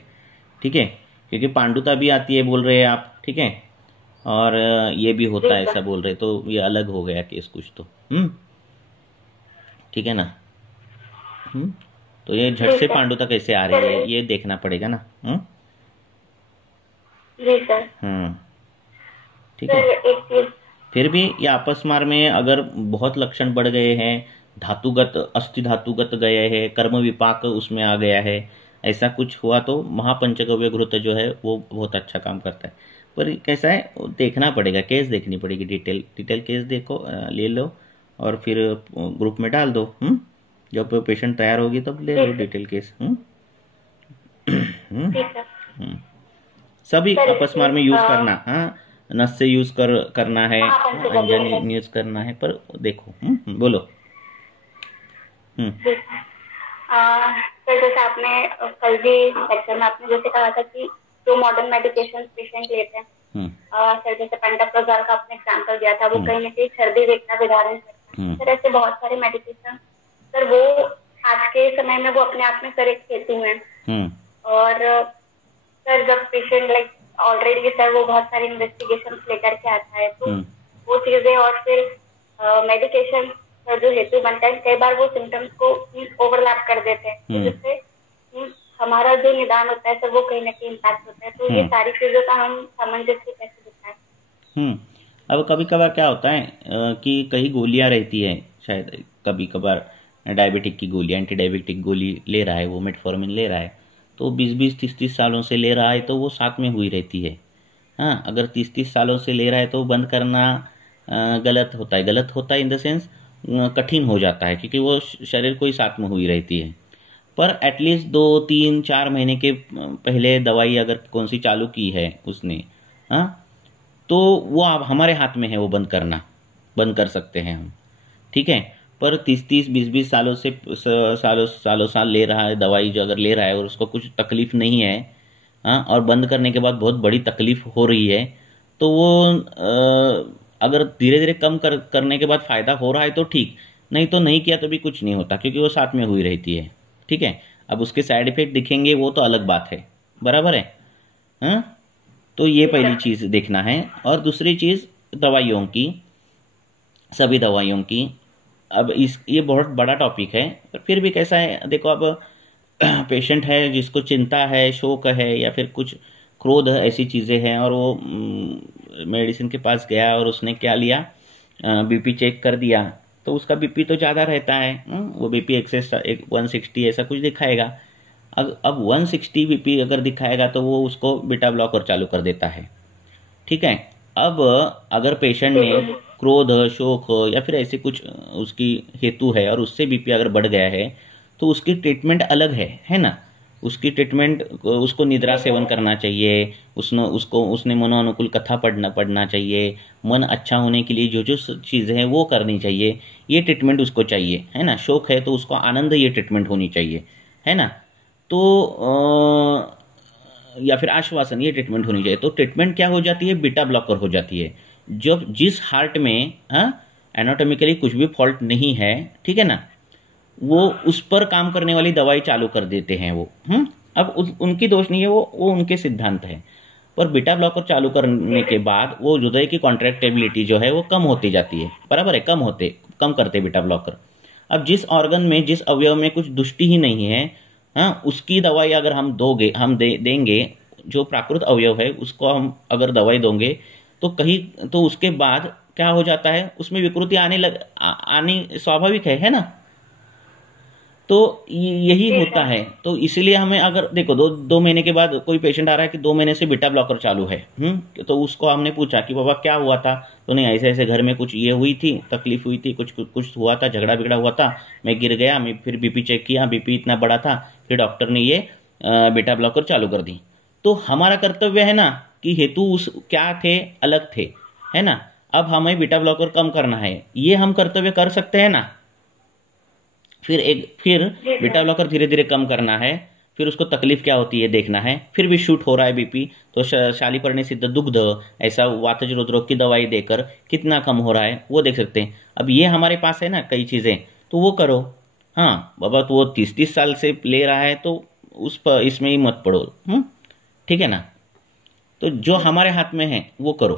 ठीक है? क्योंकि पांडुता भी आती है बोल रहे हैं आप। ठीक है? और ये भी होता है ऐसा बोल रहे, तो ये अलग हो गया केस कुछ तो। ठीक है ना? तो ये झट से पांडुता कैसे आ रही है, ये देखना पड़ेगा ना। जी सर। ठीक है? फिर भी ये अपस्मार में अगर बहुत लक्षण बढ़ गए हैं, धातुगत अस्थि धातुगत गए हैं, कर्म विपाक उसमें आ गया है, ऐसा कुछ हुआ, तो महापंचगव्य घृत जो है वो बहुत अच्छा काम करता है। पर कैसा है, देखना पड़ेगा, केस देखनी पड़ेगी, डिटेल केस देखो, ले लो और फिर ग्रुप में डाल दो। जब पेशेंट तैयार होगी तब ले लो डिटेल केस। सभी अपस्मार में यूज करना। नस से यूज करना है, अंजन यूज करना है, पर देखो। बोलो। सर जैसे आपने कल भी लेक्चर में आपने जैसे कहा था कि जो मॉडर्न मेडिकेशन पेशेंट लेते हैं, सर जैसे पेंटाप्रोजाल का आपने एग्जांपल दिया था, वो कहीं ना कहीं सर्दी देखना विधारण करता है। सर ऐसे बहुत सारे मेडिकेशन सर वो आज के समय में वो अपने आप में सर एक हेतु है। और सर जब पेशेंट लाइक ऑलरेडी सर वो बहुत सारी इन्वेस्टिगेशन लेकर के आता है, तो वो चीजें और फिर मेडिकेशन सर जो हेतु बनता है, कई बार वो सिम्टम्स को ओवरलैप कर देते हैं, जिससे हमारा जो निदान होता है सर वो कहीं ना कहीं इम्पैक्ट होता है। तो ये सारी चीजों का हम सामंजस्य कैसे दिखाएं? अब कभी कभार क्या होता है कि कई गोलियां रहती है, शायद कभी कभार डायबिटिक की गोली, एंटी डायबिटिक गोली ले रहा है, वो मेटफॉर्मिन ले रहा है, तो 20-20, 30-30 सालों से ले रहा है, तो वो साथ में हुई रहती है। अगर 30-30 सालों से ले रहा है तो बंद करना गलत होता है इन द सेंस कठिन हो जाता है, क्योंकि वो शरीर को ही साथ में हुई रहती है। पर एटलीस्ट 2-3-4 महीने के पहले दवाई अगर कौन सी चालू की है उसने, तो वो अब हमारे हाथ में है, वो बंद कर सकते हैं हम। ठीक है? पर 30-30, 20-20 साल ले रहा है दवाई, जो अगर ले रहा है और उसको कुछ तकलीफ नहीं है, और बंद करने के बाद बहुत बड़ी तकलीफ हो रही है, तो वो अगर धीरे धीरे कम करने के बाद फायदा हो रहा है तो ठीक, नहीं तो नहीं किया तो भी कुछ नहीं होता, क्योंकि वो साथ में हुई रहती है। ठीक है? अब उसके साइड इफेक्ट दिखेंगे, वो तो अलग बात है, बराबर है। तो ये पहली चीज देखना है। और दूसरी चीज दवाइयों की, सभी दवाइयों की, अब ये बहुत बड़ा टॉपिक है, पर फिर भी कैसा है, देखो अब पेशेंट है जिसको चिंता है, शोक है, या फिर कुछ क्रोध, ऐसी चीज़ें हैं, और वो मेडिसिन के पास गया और उसने क्या लिया, बीपी चेक कर दिया, तो उसका बीपी तो ज़्यादा रहता है, वो बीपी एक्सेस 160 ऐसा कुछ दिखाएगा। अब 160 बीपी अगर दिखाएगा तो वो उसको बीटा ब्लॉकर चालू कर देता है। ठीक है। अब अगर पेशेंट ने क्रोध, शोक या फिर ऐसे कुछ उसकी हेतु है और उससे बीपी अगर बढ़ गया है तो उसकी ट्रीटमेंट अलग है ना। उसकी ट्रीटमेंट, उसको निद्रा सेवन करना चाहिए, उसने मनोनुकूल कथा पढ़ना चाहिए, मन अच्छा होने के लिए जो जो चीज़ें हैं वो करनी चाहिए, ये ट्रीटमेंट उसको चाहिए, है ना। शोक है तो उसको आनंद, ये ट्रीटमेंट होनी चाहिए, है ना। तो या फिर आश्वासन, ये ट्रीटमेंट होनी चाहिए। तो ट्रीटमेंट क्या हो जाती है, बीटा ब्लॉकर हो जाती है। जब जिस हार्ट में एनाटॉमिकली कुछ भी फॉल्ट नहीं है, ठीक है ना, वो उस पर काम करने वाली दवाई चालू कर देते हैं वो। अब उनकी दोष नहीं है, वो उनके सिद्धांत है। और बीटा ब्लॉकर चालू करने के बाद वो हृदय की कॉन्ट्रैक्टेबिलिटी जो है वो कम होती जाती है, बराबर है, कम करते बीटा ब्लॉकर। अब जिस ऑर्गन में, जिस अवयव में कुछ दुष्टि ही नहीं है, उसकी दवाई अगर हम देंगे, जो प्राकृत अवयव है उसको हम अगर दवाई दोगे तो उसके बाद क्या हो जाता है, उसमें विकृति आनी स्वाभाविक है ना। तो यही होता है। तो इसीलिए हमें, अगर देखो दो महीने के बाद कोई पेशेंट आ रहा है कि 2 महीने से बीटा ब्लॉकर चालू है, तो उसको हमने पूछा कि बाबा क्या हुआ था, तो नहीं ऐसे ऐसे घर में कुछ ये हुई थी, तकलीफ हुई थी, कुछ हुआ था, झगड़ा बिगड़ा हुआ था, मैं गिर गया, मैं फिर बीपी चेक किया, बीपी इतना बड़ा था, फिर डॉक्टर ने ये बीटा ब्लॉकर चालू कर दी। तो हमारा कर्तव्य है ना कि हेतु उस क्या थे, अलग थे, है ना। अब हमें बीटा ब्लॉकर कम करना है, ये हम कर्तव्य कर सकते हैं ना। फिर बीटा ब्लॉकर धीरे धीरे कम करना है, फिर उसको तकलीफ क्या होती है देखना है, फिर भी शूट हो रहा है बीपी तो शालीपर्णी सिद्ध दुग्ध, ऐसा वातज रोग की दवाई देकर कितना कम हो रहा है वो देख सकते हैं। अब ये हमारे पास है ना कई चीज़ें, तो वो करो। हाँ बाबा, तो वो 30 साल से ले रहा है तो इसमें ही मत पड़ो, ठीक है ना। तो जो हमारे हाथ में है वो करो,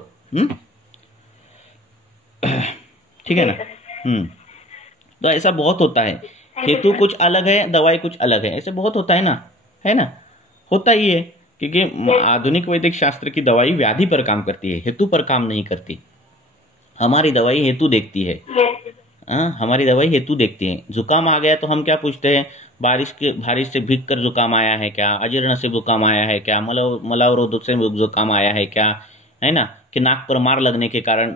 ठीक है ना। तो ऐसा बहुत होता है, हेतु कुछ अलग है, दवाई कुछ अलग है, ऐसे बहुत होता है ना, होता ही है। क्योंकि आधुनिक वैदिक शास्त्र की दवाई व्याधि पर काम करती है, हेतु पर काम नहीं करती। हमारी दवाई हेतु देखती है, हमारी दवाई हेतु देखती है। जुकाम आ गया तो हम क्या पूछते हैं, बारिश से भीग कर जुकाम आया है क्या, अजीर्ण से जुकाम आया है क्या, मलावरोध से जुकाम आया है क्या, है ना, कि नाक पर मार लगने के कारण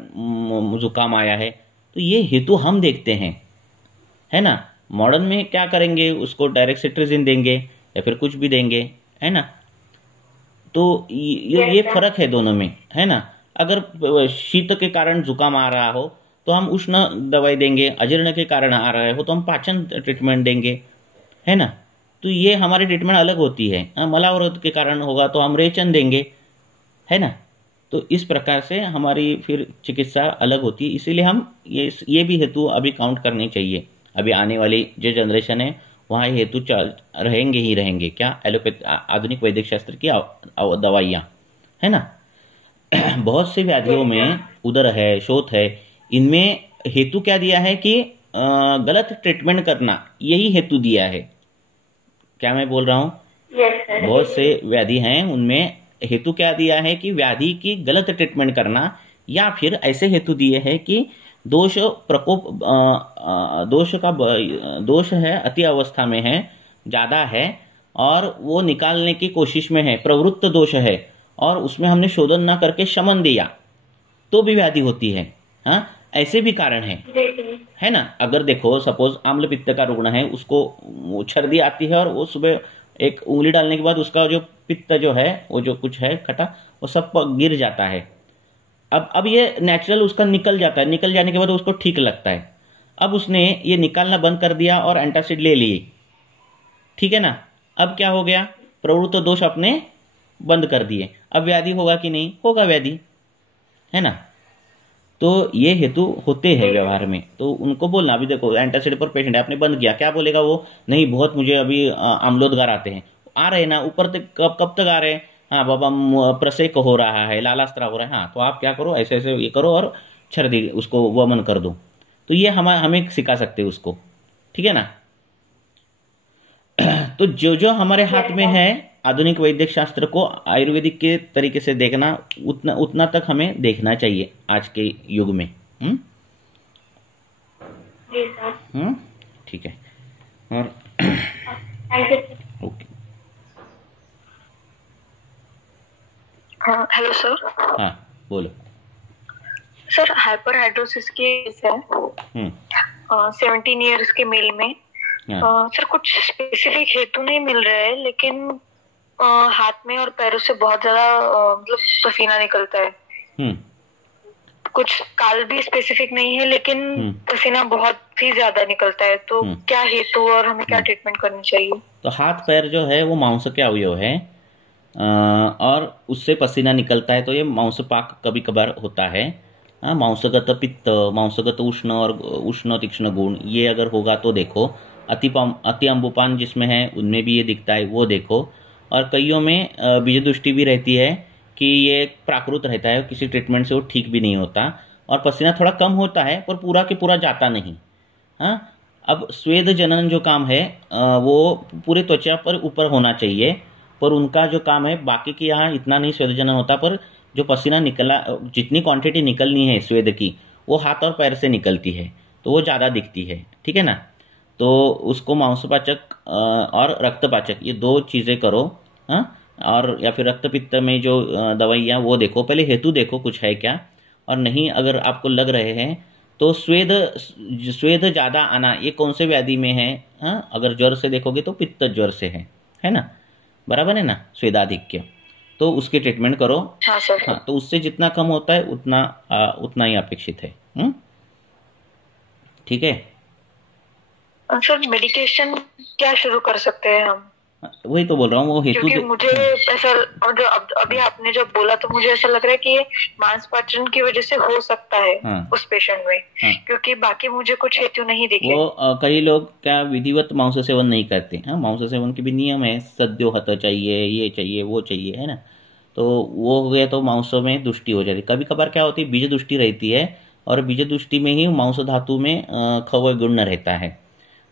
जुकाम आया है। तो ये हेतु हम देखते हैं, है ना। मॉडर्न में क्या करेंगे, उसको डायरेक्ट सिट्रिजिन देंगे या फिर कुछ भी देंगे, है ना। तो ये फर्क है दोनों में, है ना। अगर शीत के कारण जुकाम आ रहा हो तो हम उष्ण दवाई देंगे, अजीर्ण के कारण आ रहा हो तो हम पाचन ट्रीटमेंट देंगे, है ना। तो ये हमारी ट्रीटमेंट अलग होती है। मलावरोध के कारण होगा तो हम रेचन देंगे, है ना। तो इस प्रकार से हमारी फिर चिकित्सा अलग होती है। इसीलिए हम ये भी हेतु अभी काउंट करने चाहिए। अभी आने वाली जो जनरेशन है वहाँ हेतु रहेंगे ही रहेंगे। क्या, एलोपैथ आधुनिक वैदिक शास्त्र की दवाइयाँ, है ना। बहुत से व्याधियों में उदर है, शोथ है, इनमें हेतु क्या दिया है कि गलत ट्रीटमेंट करना, यही हेतु दिया है। क्या मैं बोल रहा हूँ? बहुत से व्याधि हैं उनमें हेतु क्या दिया है कि व्याधि की गलत ट्रीटमेंट करना, या फिर ऐसे हेतु दिए हैं कि दोष प्रकोप, दोष है, अति अवस्था में है, ज़्यादा है और वो निकालने की कोशिश में है, प्रवृत्त दोष है और उसमें हमने शोधन ना करके शमन दिया तो भी व्याधि होती है। हाँ, ऐसे भी कारण है ना। अगर देखो सपोज आम्ल पित्त का रुग्ण है, उसको छर्दी आती है और वो सुबह एक उंगली डालने के बाद उसका जो पित्त जो है, वो जो कुछ है खटा, वो सब गिर जाता है। अब ये नेचुरल उसका निकल जाता है, निकल जाने के बाद उसको ठीक लगता है। अब उसने ये निकालना बंद कर दिया और एंटासिड ले लिए, ठीक है ना। अब क्या हो गया, प्रवृत्त दोष अपने बंद कर दिए। अब व्याधि होगा कि नहीं होगा, व्याधि, है ना। तो ये हेतु होते हैं व्यवहार में, तो उनको बोलना। अभी देखो एंटासिड पर पेशेंट है, आपने बंद किया, क्या बोलेगा वो, नहीं बहुत मुझे अभी आम्लोदगार आते हैं, आ रहे ना ऊपर तक, कब तक आ रहे हैं, हाँ बाबा प्रसेक हो रहा है, लालास्त्रा हो रहा है, हाँ तो आप क्या करो, ऐसे ऐसे ये करो और छर्दी उसको वमन कर दो। तो ये हमें सिखा सकते हैं उसको, ठीक है ना। तो जो हमारे हाथ में है, आधुनिक वैदिक शास्त्र को आयुर्वेदिक के तरीके से देखना, उतना तक हमें देखना चाहिए आज के युग में। ठीक है। और ओके। हाँ, हेलो सर। हाँ बोलो सर, हाइपरहाइड्रोसिस की है 17 इयर्स के मेल में। सर कुछ स्पेसिफिक हेतु नहीं मिल रहा है, लेकिन हाथ में और पैरों से बहुत ज्यादा मतलब पसीना निकलता है। कुछ काल भी स्पेसिफिक नहीं है, लेकिन पसीना बहुत ही ज्यादा निकलता है। तो क्या हेतु और हमें क्या ट्रीटमेंट करनी चाहिए? तो हाथ पैर जो है वो मांस के अवयव है और उससे पसीना निकलता है, तो ये मांसपाक कभी कभार होता है। मांसगत पित्त, मांसगत उष्ण और उष्ण तीक्ष्ण गुण, ये अगर होगा तो देखो। अति अम्बुपान जिसमें है उनमें भी ये दिखता है, वो देखो। और कईयों में बीज दृष्टि भी रहती है कि ये प्राकृत रहता है, किसी ट्रीटमेंट से वो ठीक भी नहीं होता और पसीना थोड़ा कम होता है पर पूरा के पूरा जाता नहीं। अब स्वेद जनन जो काम है वो पूरे त्वचा पर ऊपर होना चाहिए, पर उनका जो काम है बाकी के यहाँ इतना नहीं स्वेद जनन होता, पर जो पसीना निकला, जितनी क्वांटिटी निकलनी है स्वेद की, वो हाथ और पैर से निकलती है, तो वो ज़्यादा दिखती है। ठीक है ना? तो उसको मांसपाचक और रक्तपाचक, ये 2 चीज़ें करो। और या फिर रक्त पित्त में जो दवाइयाँ वो देखो, पहले हेतु देखो कुछ है क्या, और नहीं अगर आपको लग रहे हैं तो स्वेद ज़्यादा आना, ये कौन से व्याधि में है? अगर ज्वर से देखोगे तो पित्त ज्वर से है ना? बराबर है ना? स्वेदाधिक्य, तो उसकी ट्रीटमेंट करो। हाँ सर। हाँ, तो उससे जितना कम होता है उतना ही अपेक्षित है। ठीक है सर, मेडिकेशन क्या शुरू कर सकते हैं हम? वही तो बोल रहा हूँ, वो हेतु। क्योंकि मुझे ऐसा, जो अभी आपने जब बोला तो मुझे ऐसा लग रहा है कि ये मांसपाचन की वजह से हो सकता है उस पेशेंट में। क्योंकि बाकी मुझे कुछ हेतु नहीं दिखे। वो कई लोग क्या विधिवत मांस सेवन नहीं करते। मांस सेवन के भी नियम है, सद्योहत चाहिए, ये चाहिए, वो चाहिए, है ना? तो वो हो गया तो मांसों में दुष्टि हो जाती है। कभी कभार क्या होती है, बीज दुष्टि रहती है और बीज दुष्टि में ही मांस धातु में खव गुण रहता है,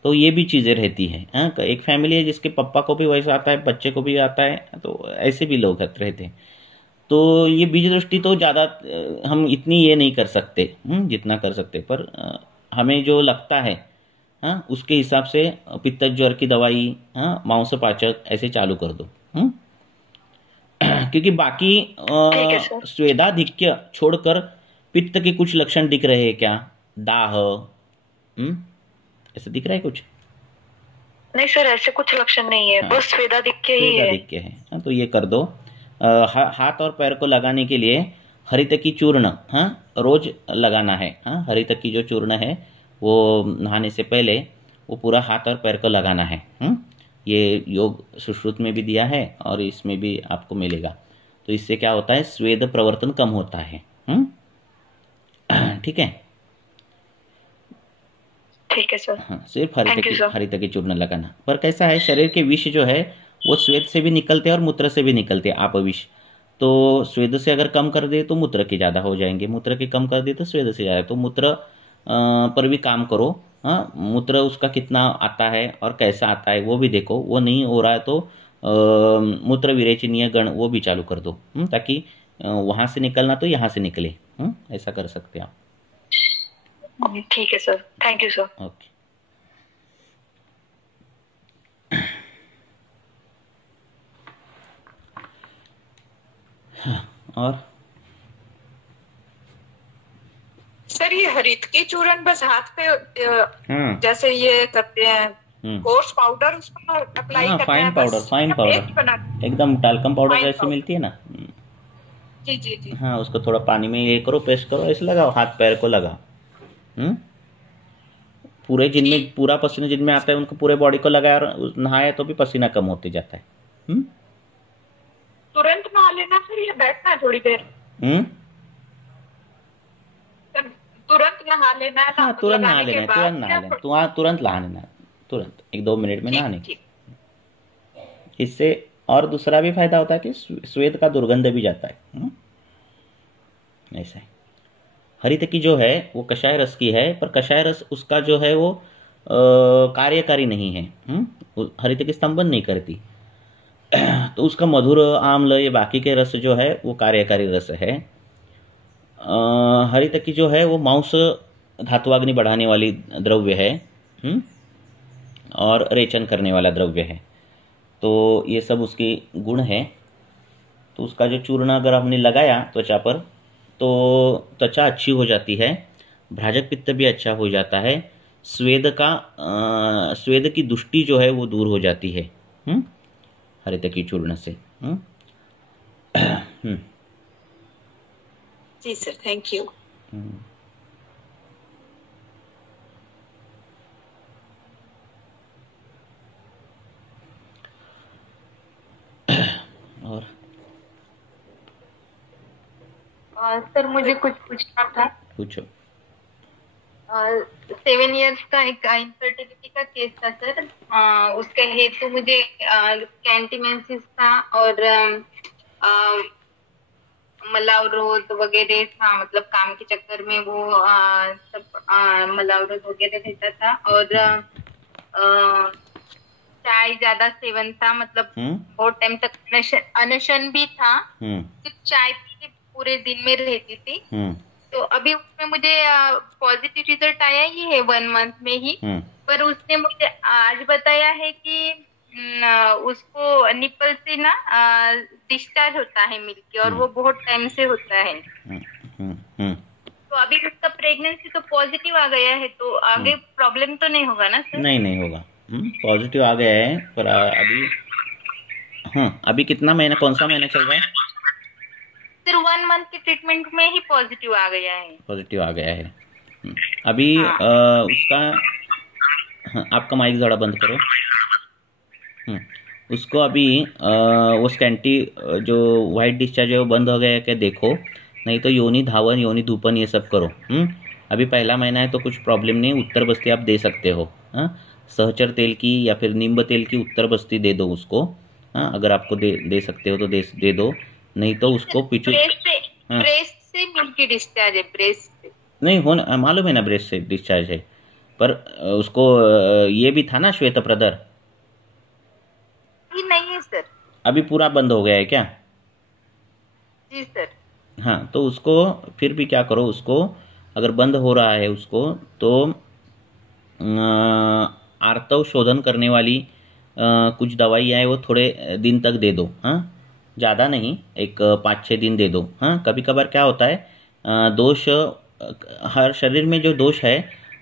तो ये भी चीज़ें रहती हैं। एक फैमिली है जिसके पापा को भी वैसा आता है, बच्चे को भी आता है, तो ऐसे भी लोग रहते हैं। तो ये बीज दृष्टि तो ज़्यादा हम इतनी ये नहीं कर सकते जितना कर सकते, पर हमें जो लगता है उसके हिसाब से पित्त ज्वर की दवाई, मांसपाचक ऐसे चालू कर दो। क्योंकि बाकी स्वेदाधिक्य छोड़कर पित्त के कुछ लक्षण दिख रहे हैं क्या? दाह ऐसा दिख रहा है कुछ? नहीं सर, ऐसे कुछ लक्षण नहीं है। बस स्वेदाधिक्य ही है। स्वेदाधिक्य है। तो ये कर दो। हाथ और पैर को लगाने के लिए हरितकी चूर्ण रोज लगाना है। हरितकी जो चूर्ण है वो नहाने से पहले वो पूरा हाथ और पैर को लगाना है। ये योग सुश्रुत में भी दिया है और इसमें भी आपको मिलेगा। तो इससे क्या होता है, स्वेद प्रवर्तन कम होता है। ठीक है? ठीक है सर। हाँ, सिर्फ हरितकी चूर्ण लगाना। पर कैसा है, शरीर के विष जो है वो स्वेद से भी निकलते हैं और मूत्र से भी निकलते हैं, आप विष। तो स्वेद से अगर कम कर दे तो मूत्र के ज़्यादा हो जाएंगे, मूत्र के कम कर दे तो स्वेद से ज़्यादा। तो मूत्र पर भी काम करो। मूत्र उसका कितना आता है और कैसा आता है वो भी देखो। वो नहीं हो रहा है तो मूत्र विरेचनीय गण वो भी चालू कर दो, ताकि वहाँ से निकलना तो यहाँ से निकले। ऐसा कर सकते हैं आप। ठीक है sir, thank you sir. Okay. और सर, ये हरितकी चूर्ण बस हाथ पे जैसे ये करते हैं कोर्स पाउडर, उसको अप्लाई करते फाइन हैं? पाउडर, फाइन पाउडर, एकदम टाल्कम पाउडर जैसी मिलती है ना। जी जी जी। हाँ, उसको थोड़ा पानी में ये करो, पेस्ट करो, ऐसे लगाओ, हाथ पैर को लगाओ। पूरे जिनमें पूरा पसीना जिनमें आता है उनको पूरे बॉडी को लगाया और नहाया तो भी पसीना कम होते जाता है। तुरंत नहा लेना फिर, ये बैठना है थोड़ी देर? तुरंत नहा लेना है ना? हाँ, तुरंत नहा लेना है, तुरंत नहा लेना, तुरंत नहा लेना, तुरंत 1-2 मिनट में नहाने। इससे और दूसरा भी फायदा होता है कि स्वेद का दुर्गंध भी जाता है। ऐसा है। हरितकी जो है वो कषाय रस की है, पर कषाय रस उसका जो है वो कार्यकारी नहीं है। हरितकी स्तंभन नहीं करती, तो उसका मधुर, आम्ल, ये बाकी के रस जो है वो कार्यकारी रस है। हरितकी जो है वो मांस धातुवाग्नि बढ़ाने वाली द्रव्य है और रेचन करने वाला द्रव्य है। तो ये सब उसकी गुण है। तो उसका जो चूर्ण अगर हमने लगाया त्वचा पर तो त्वचा अच्छी हो जाती है, भ्राजक पित्त भी अच्छा हो जाता है, स्वेद की दुष्टि जो है वो दूर हो जाती है हरितकी चूर्ण से। जी सर, थैंक यू। और सर मुझे कुछ पूछना था। पूछो। 7 इयर्स का एक इनफर्टिलिटी का केस था सर। उसका हेतु मुझे कैंटीमेंसिस था और मलावरोध वगैरह था, मतलब काम के चक्कर में वो सब मलावरोध वगैरह रहता था और चाय ज्यादा सेवन था, मतलब बहुत टाइम तक अनशन भी था, सिर्फ चाय पी के पूरे दिन में रहती थी। तो अभी उसमें मुझे पॉजिटिव रिजल्ट आया ही है 1 मंथ में ही, पर उसने मुझे आज बताया है कि उसको निपल से ना डिस्चार्ज होता है मिल्क के, और वो बहुत टाइम से होता है। तो अभी उसका प्रेगनेंसी तो पॉजिटिव आ गया है, तो आगे प्रॉब्लम तो नहीं होगा ना सर? नहीं होगा। पॉजिटिव आ गया है, पर अभी अभी कितना महीना, कौन सा महीना चल रहा है? सिर्फ 1 मंथ के ट्रीटमेंट में ही पॉजिटिव आ गया है। पॉजिटिव आ गया है अभी। उसका आपका माइक जरा बंद करो। उसको अभी वो स्कैंटी जो वाइट डिस्चार्ज है वो बंद हो गया है क्या देखो, नहीं तो योनि धावन, योनि धूपन ये सब करो। अभी पहला महीना है तो कुछ प्रॉब्लम नहीं, उत्तर बस्ती आप दे सकते हो। सहचर तेल की या फिर नींब तेल की उत्तर बस्ती दे दो उसको। अगर आपको दे सकते हो तो दे दो, नहीं तो उसको पिचू ब्रेस्ट से मिल्की डिस्चार्ज है, ब्रेस्ट से नहीं होना मालूम है ना, ब्रेस्ट से डिस्चार्ज है, पर उसको ये भी था ना श्वेत प्रदर, नहीं है सर। अभी पूरा बंद हो गया है क्या? जी सर। हाँ, तो उसको फिर भी क्या करो, उसको अगर बंद हो रहा है उसको तो आर्तव शोधन करने वाली कुछ दवाई है वो थोड़े दिन तक दे दो। ज़्यादा नहीं, एक 5-6 दिन दे दो। कभी कभार क्या होता है, दोष हर शरीर में जो दोष है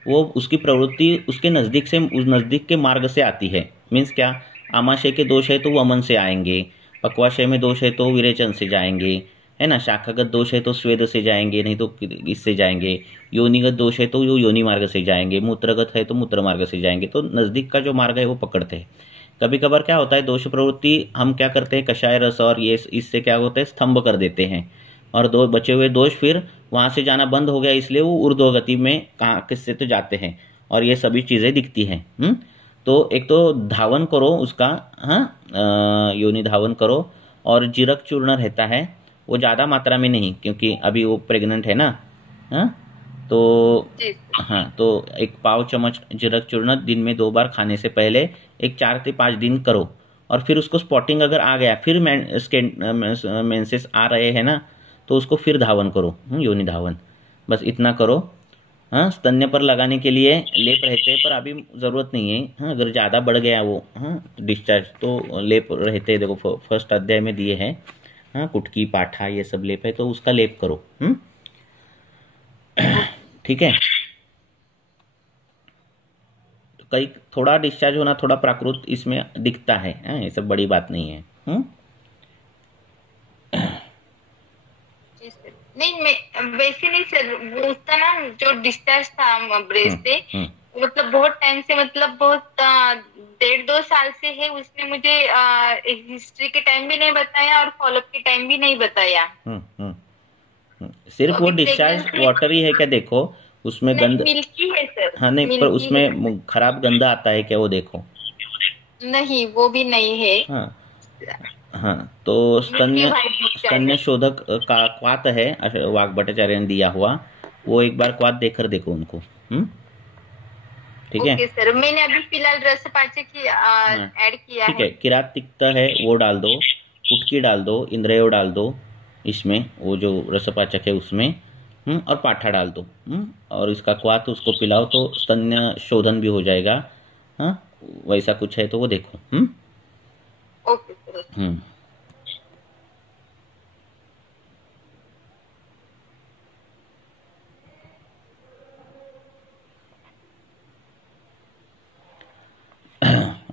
वो उसकी प्रवृत्ति उसके नज़दीक से, उस नज़दीक के मार्ग से आती है। मीन्स क्या, आमाशय के दोष है तो वो अमन से आएंगे, पक्वाशय में दोष है तो विरेचन से जाएंगे, है ना, शाखागत दोष है तो स्वेद से जाएंगे, नहीं तो इससे जाएंगे, योनिगत दोष है तो वो योनि मार्ग से जाएंगे, मूत्रगत है तो मूत्र मार्ग से जाएंगे। तो नज़दीक का जो मार्ग है वो पकड़ते हैं। कभी कभार क्या होता है, दोष प्रवृत्ति हम क्या करते हैं, कषाय रस और ये इससे क्या होता है, स्तंभ कर देते हैं, और दो बचे हुए दोष फिर वहाँ से जाना बंद हो गया, इसलिए वो ऊर्ध्वगति में कहाँ किससे तो जाते हैं, और ये सभी चीज़ें दिखती हैं। तो एक तो धावन करो उसका, योनि धावन करो, और जीरक चूर्ण रहता है वो ज़्यादा मात्रा में नहीं, क्योंकि अभी वो प्रेग्नेंट है ना। तो तो 1 पाव चम्मच जीरक चूर्ण दिन में 2 बार खाने से पहले एक 4 से 5 दिन करो, और फिर उसको स्पॉटिंग अगर आ गया, फिर मेंसेस आ रहे हैं ना, तो उसको फिर धावन करो, योनि धावन, बस इतना करो। स्तन्य पर लगाने के लिए लेप रहते हैं, पर अभी ज़रूरत नहीं है। अगर ज़्यादा बढ़ गया वो डिस्चार्ज तो लेप रहते हैं, देखो फर्स्ट अध्याय में दिए हैं। कुटकी, पाठा ये सब लेप है, तो उसका लेप करो। ठीक है। तो कई थोड़ा डिस्चार्ज होना, थोड़ा प्राकृत इसमें दिखता है, ये सब बड़ी बात नहीं है। नहीं, मैं वैसे नहीं सर, वो उसका ना जो डिस्चार्ज था ब्रेस्ट से, मतलब बहुत टाइम से, मतलब बहुत 1.5-2 साल से है। उसने मुझे हिस्ट्री के टाइम भी नहीं बताया और फॉलोअप के टाइम भी नहीं बताया। सिर्फ वो डिस्चार्ज वाटरी है क्या, देखो उसमें गंद मिल्की है सर। हाँ नहीं, पर उसमें खराब गंदा आता है क्या, वो देखो। नहीं, वो भी नहीं है। तो स्तन्य शोधक का क्वात है, वाघ भट्टाचार्य ने दिया हुआ, वो एक बार क्वात देकर देखो उनको। ठीक है सर। मैंने अभी फिलहाल रसपाचक की ऐड किया है। ठीक है, किरात तिक्त है वो डाल दो, कुटकी डाल दो, इंद्रियो डाल दो इसमें, वो जो रसपाचक है उसमें, और पाठा डाल दो, और इसका क्वात उसको पिलाओ तो स्तन्य शोधन भी हो जाएगा। वैसा कुछ है तो वो देखो। Okay sir.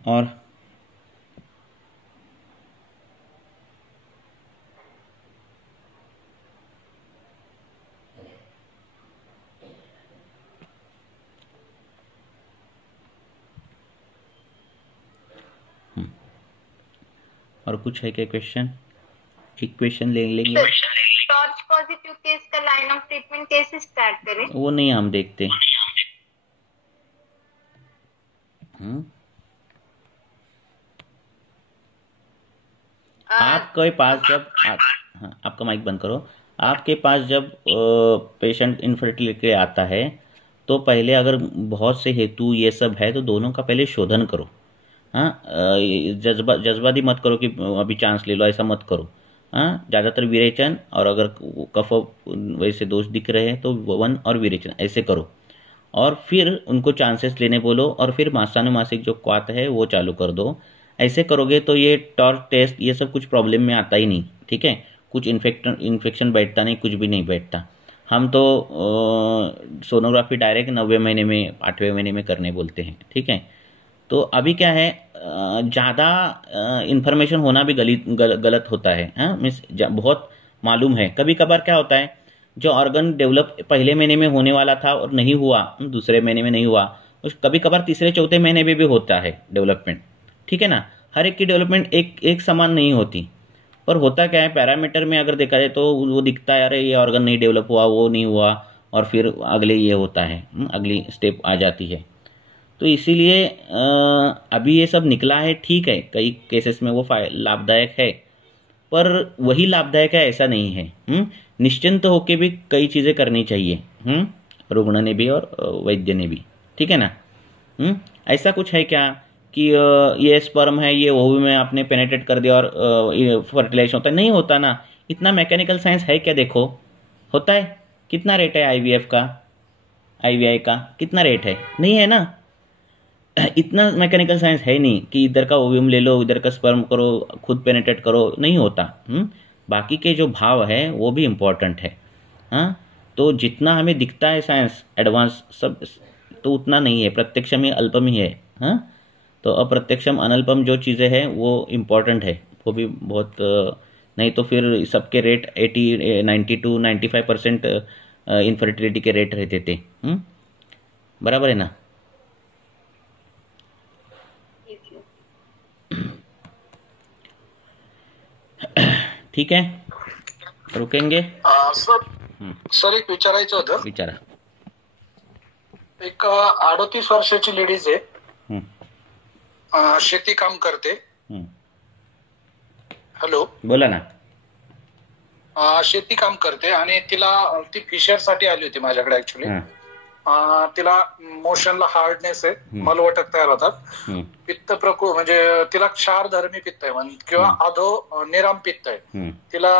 और और कुछ है क्या क्वेश्चन? इक्वेशन ले लेंगे। टॉर्च पॉजिटिव केस का लाइन ऑफ ट्रीटमेंट कैसे स्टार्ट करें? वो नहीं हम देखते। आपके पास जब आपका माइक बंद करो। आपके पास जब पेशेंट इनफर्टिलिटी आता है तो पहले अगर बहुत से हेतु ये सब है तो दोनों का पहले शोधन करो। हाँ, जज्बाती मत करो कि अभी चांस ले लो, ऐसा मत करो। हाँ, ज़्यादातर विरेचन, और अगर कफ वैसे दोष दिख रहे हैं तो वन और विरेचन ऐसे करो, और फिर उनको चांसेस लेने बोलो, और फिर मासानुमासिक जो क्वाथ है वो चालू कर दो। ऐसे करोगे तो ये टॉर्च टेस्ट ये सब कुछ प्रॉब्लम में आता ही नहीं। ठीक है, कुछ इन्फेक्शन बैठता नहीं, कुछ भी नहीं बैठता। हम तो सोनोग्राफी डायरेक्ट 9वें महीने में 8वें महीने में करने बोलते हैं। ठीक है, तो अभी क्या है, ज़्यादा इन्फॉर्मेशन होना भी गलत होता है। हाँ, मीन्स बहुत मालूम है। कभी कभार क्या होता है, जो ऑर्गन डेवलप पहले महीने में होने वाला था और नहीं हुआ, दूसरे महीने में नहीं हुआ, कभी कभार तीसरे चौथे महीने में भी होता है डेवलपमेंट। ठीक है ना, हर एक की डेवलपमेंट एक समान नहीं होती। पर होता क्या है, पैरामीटर में अगर देखा जाए तो वो दिखता है अरे ये ऑर्गन नहीं डेवलप हुआ, वो नहीं हुआ, और फिर अगले ये होता है, अगली स्टेप आ जाती है। तो इसीलिए अभी ये सब निकला है, ठीक है, कई केसेस में वो लाभदायक है, पर वही लाभदायक है ऐसा नहीं है। निश्चिंत होकर भी कई चीज़ें करनी चाहिए, रुग्ण ने भी और वैद्य ने भी। ठीक है ना। ऐसा कुछ है क्या कि ये स्पर्म है, ये ओवी में आपने पेनेट्रेट कर दिया और फर्टिलाइजेशन होता है? नहीं होता ना। इतना मैकेनिकल साइंस है क्या? देखो, होता है। कितना रेट है आईवीएफ का, आईवीआई का कितना रेट है? नहीं है ना। इतना मैकेनिकल साइंस है नहीं कि इधर का ओव्यूम ले लो, इधर का स्पर्म करो, खुद पेनेट्रेट करो, नहीं होता। बाकी के जो भाव है वो भी इम्पोर्टेंट है। हाँ, तो जितना हमें दिखता है साइंस एडवांस सब, तो उतना नहीं है। प्रत्यक्षम ही अल्पम ही है। हाँ, तो अप्रत्यक्षम अनल्पम जो चीज़ें हैं वो इम्पोर्टेंट है, वो भी बहुत। नहीं तो फिर सबके रेट 80, 92, 95% इनफर्टिलिटी के रेट रहते थे। बराबर है ना। ठीक आहे, रुकेंगे सर एक विचारायचं होतं. विचारा. एक 38 वर्षाची लेडीज आहे, शेती काम करते. हॅलो, बोला ना. शेती काम करते आणि ती फिशर साठी आली होती माझ्याकडे ऍक्च्युली. तिला मोशनला हार्डनेस आहे, मलवटक तयार होतात, पित्त प्रकृ म्हणजे तिला क्षारधर्मी पित्त आहे किंवा अधो निराम पित्त आहे. तिला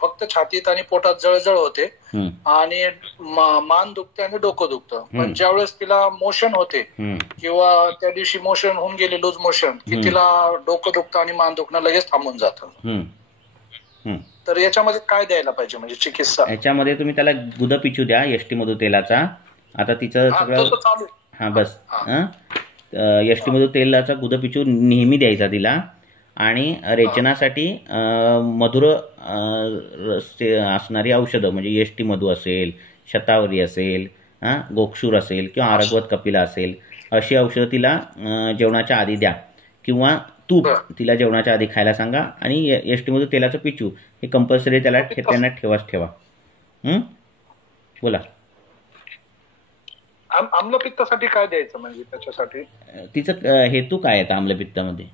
फक्त छातीत आणि पोटात जळजळ होते आणि मान दुखते आणि डोकं दुखतं. पण ज्यावेळेस तिला मोशन होते किंवा त्या दिवशी मोशन होऊन गेले, लूज मोशन, की तिला डोकं दुखतं आणि मान दुखणं लगेच थांबून जातं. तर याच्यामध्ये काय द्यायला पाहिजे म्हणजे चिकित्सा? याच्यामध्ये तुम्ही त्याला गुद पिचू द्या, यष्टी मधु तेलाचा. आता तिचं सगळं हा बस यष्टी मधु तेलाचा गुद पिचू नेहमी द्यायचा तिला. आणि रेचनासाठी मधुर असणारी औषधं म्हणजे यष्टी मधु असेल, शतावरी असेल, गोक्षूर असेल किंवा आरगवत कपिला असेल, अशी औषधं तिला जेवणाच्या आधी द्या. किंवा तूप तिला जेवणाच्या आधी खायला सांगा. आणि यष्टी मधु तेलाचं पिचू हे कंपल्सरी त्याला त्यांना ठेवा. बोला. आम्लपित्तासाठी काय द्यायचं म्हणजे त्याच्यासाठी? तिचं हेतू काय आहे आम्लपित्तामध्ये?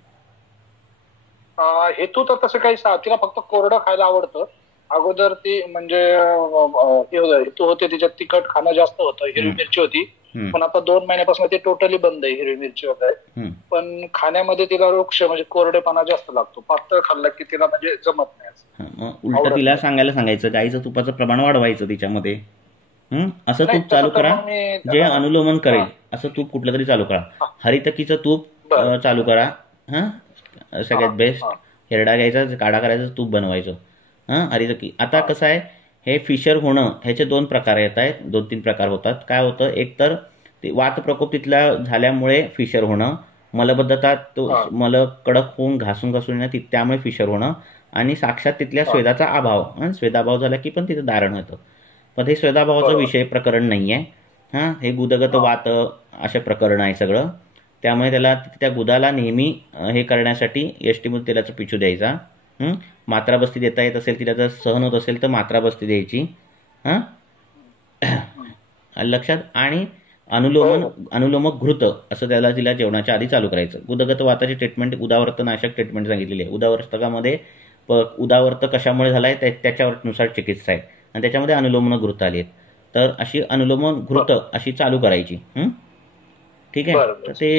हेतू तर तसं काही, तिला फक्त कोरडं खायला आवडतं. अगोदर ती म्हणजे हेतू होते तिच्यात तिखट खाणं जास्त होतं, हिरवी मिरची होती, पण आता 2 महिन्यापासून ते टोटली बंद आहे हिरवी मिरची वगैरे. पण खाण्यामध्ये तिला रोक्ष म्हणजे कोरडेपणा जास्त लागतो. पातळ खाल्लं की तिला म्हणजे जमत नाही. उलट तिला सांगायचं गाईचं तुपाचं प्रमाण वाढवायचं तिच्यामध्ये. असं तूप चालू करा जे अनुलोमन करेल, असं तूप कुठलं तरी चालू करा. हरितकीचं तूप चालू करा. सगळ्यात बेस्ट. हिरडा घ्यायचा, काढा करायचा, तूप बनवायचं. हरितकी. आता कसं आहे, हे फिशर होणं ह्याचे 2 प्रकार येत आहेत, 2-3 प्रकार होतात. काय होतं, एक तर ते वात प्रकोप तिथला झाल्यामुळे फिशर होणं, मलबद्धता, तो मल कडक होऊन घासून घासून येणं, त्यामुळे फिशर होणं, आणि साक्षात तिथल्या स्वेदाचा अभाव, स्वेदाभाव झाला की पण तिथं दारण होतं. पण हे स्वेदाभावाचं विषय प्रकरण नाही आहे. हां, हे गुदगत वात असे प्रकरण आहे सगळं. त्यामुळे त्याला त्या गुदाला नेहमी हे करण्यासाठी यष्टीमूत तेलाचा पिछू द्यायचा. मात्राबस्ती देता येत असेल, तिला जर सहन होत असेल तर मात्राबस्ती द्यायची. हां, लक्षात. आणि अनुलोम घृत असं त्याला तिला जेवणाच्या आधी चालू करायचं. गुदगत वाताची ट्रीटमेंट उदावर्तनाशक ट्रीटमेंट सांगितलेली आहे. उदावर्तकामध्ये उदावर्त कशामुळे झालाय त्याच्यानुसार चिकित्सा आहे, आणि त्याच्यामध्ये अनुलोम घृत आली आहेत. तर अशी अनुलोम घृत अशी चालू करायची. ठीक आहे. तर ते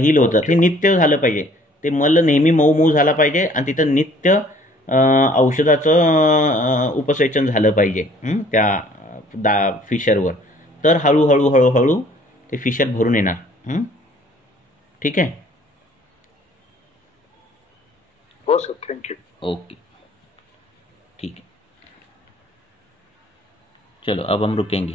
हील होतं. ते नित्य झालं पाहिजे. ते मल नेहमी मऊ मऊ झाला पाहिजे, आणि तिथं नित्य औषधाचं उपसेचन झालं पाहिजे त्या फिशरवर. तर हळूहळू हळूहळू ते फिशर भरून येणार. ठीक है. हो सर, थैंक यू. ओके, ठीक है. चलो अब हम रुकेंगे.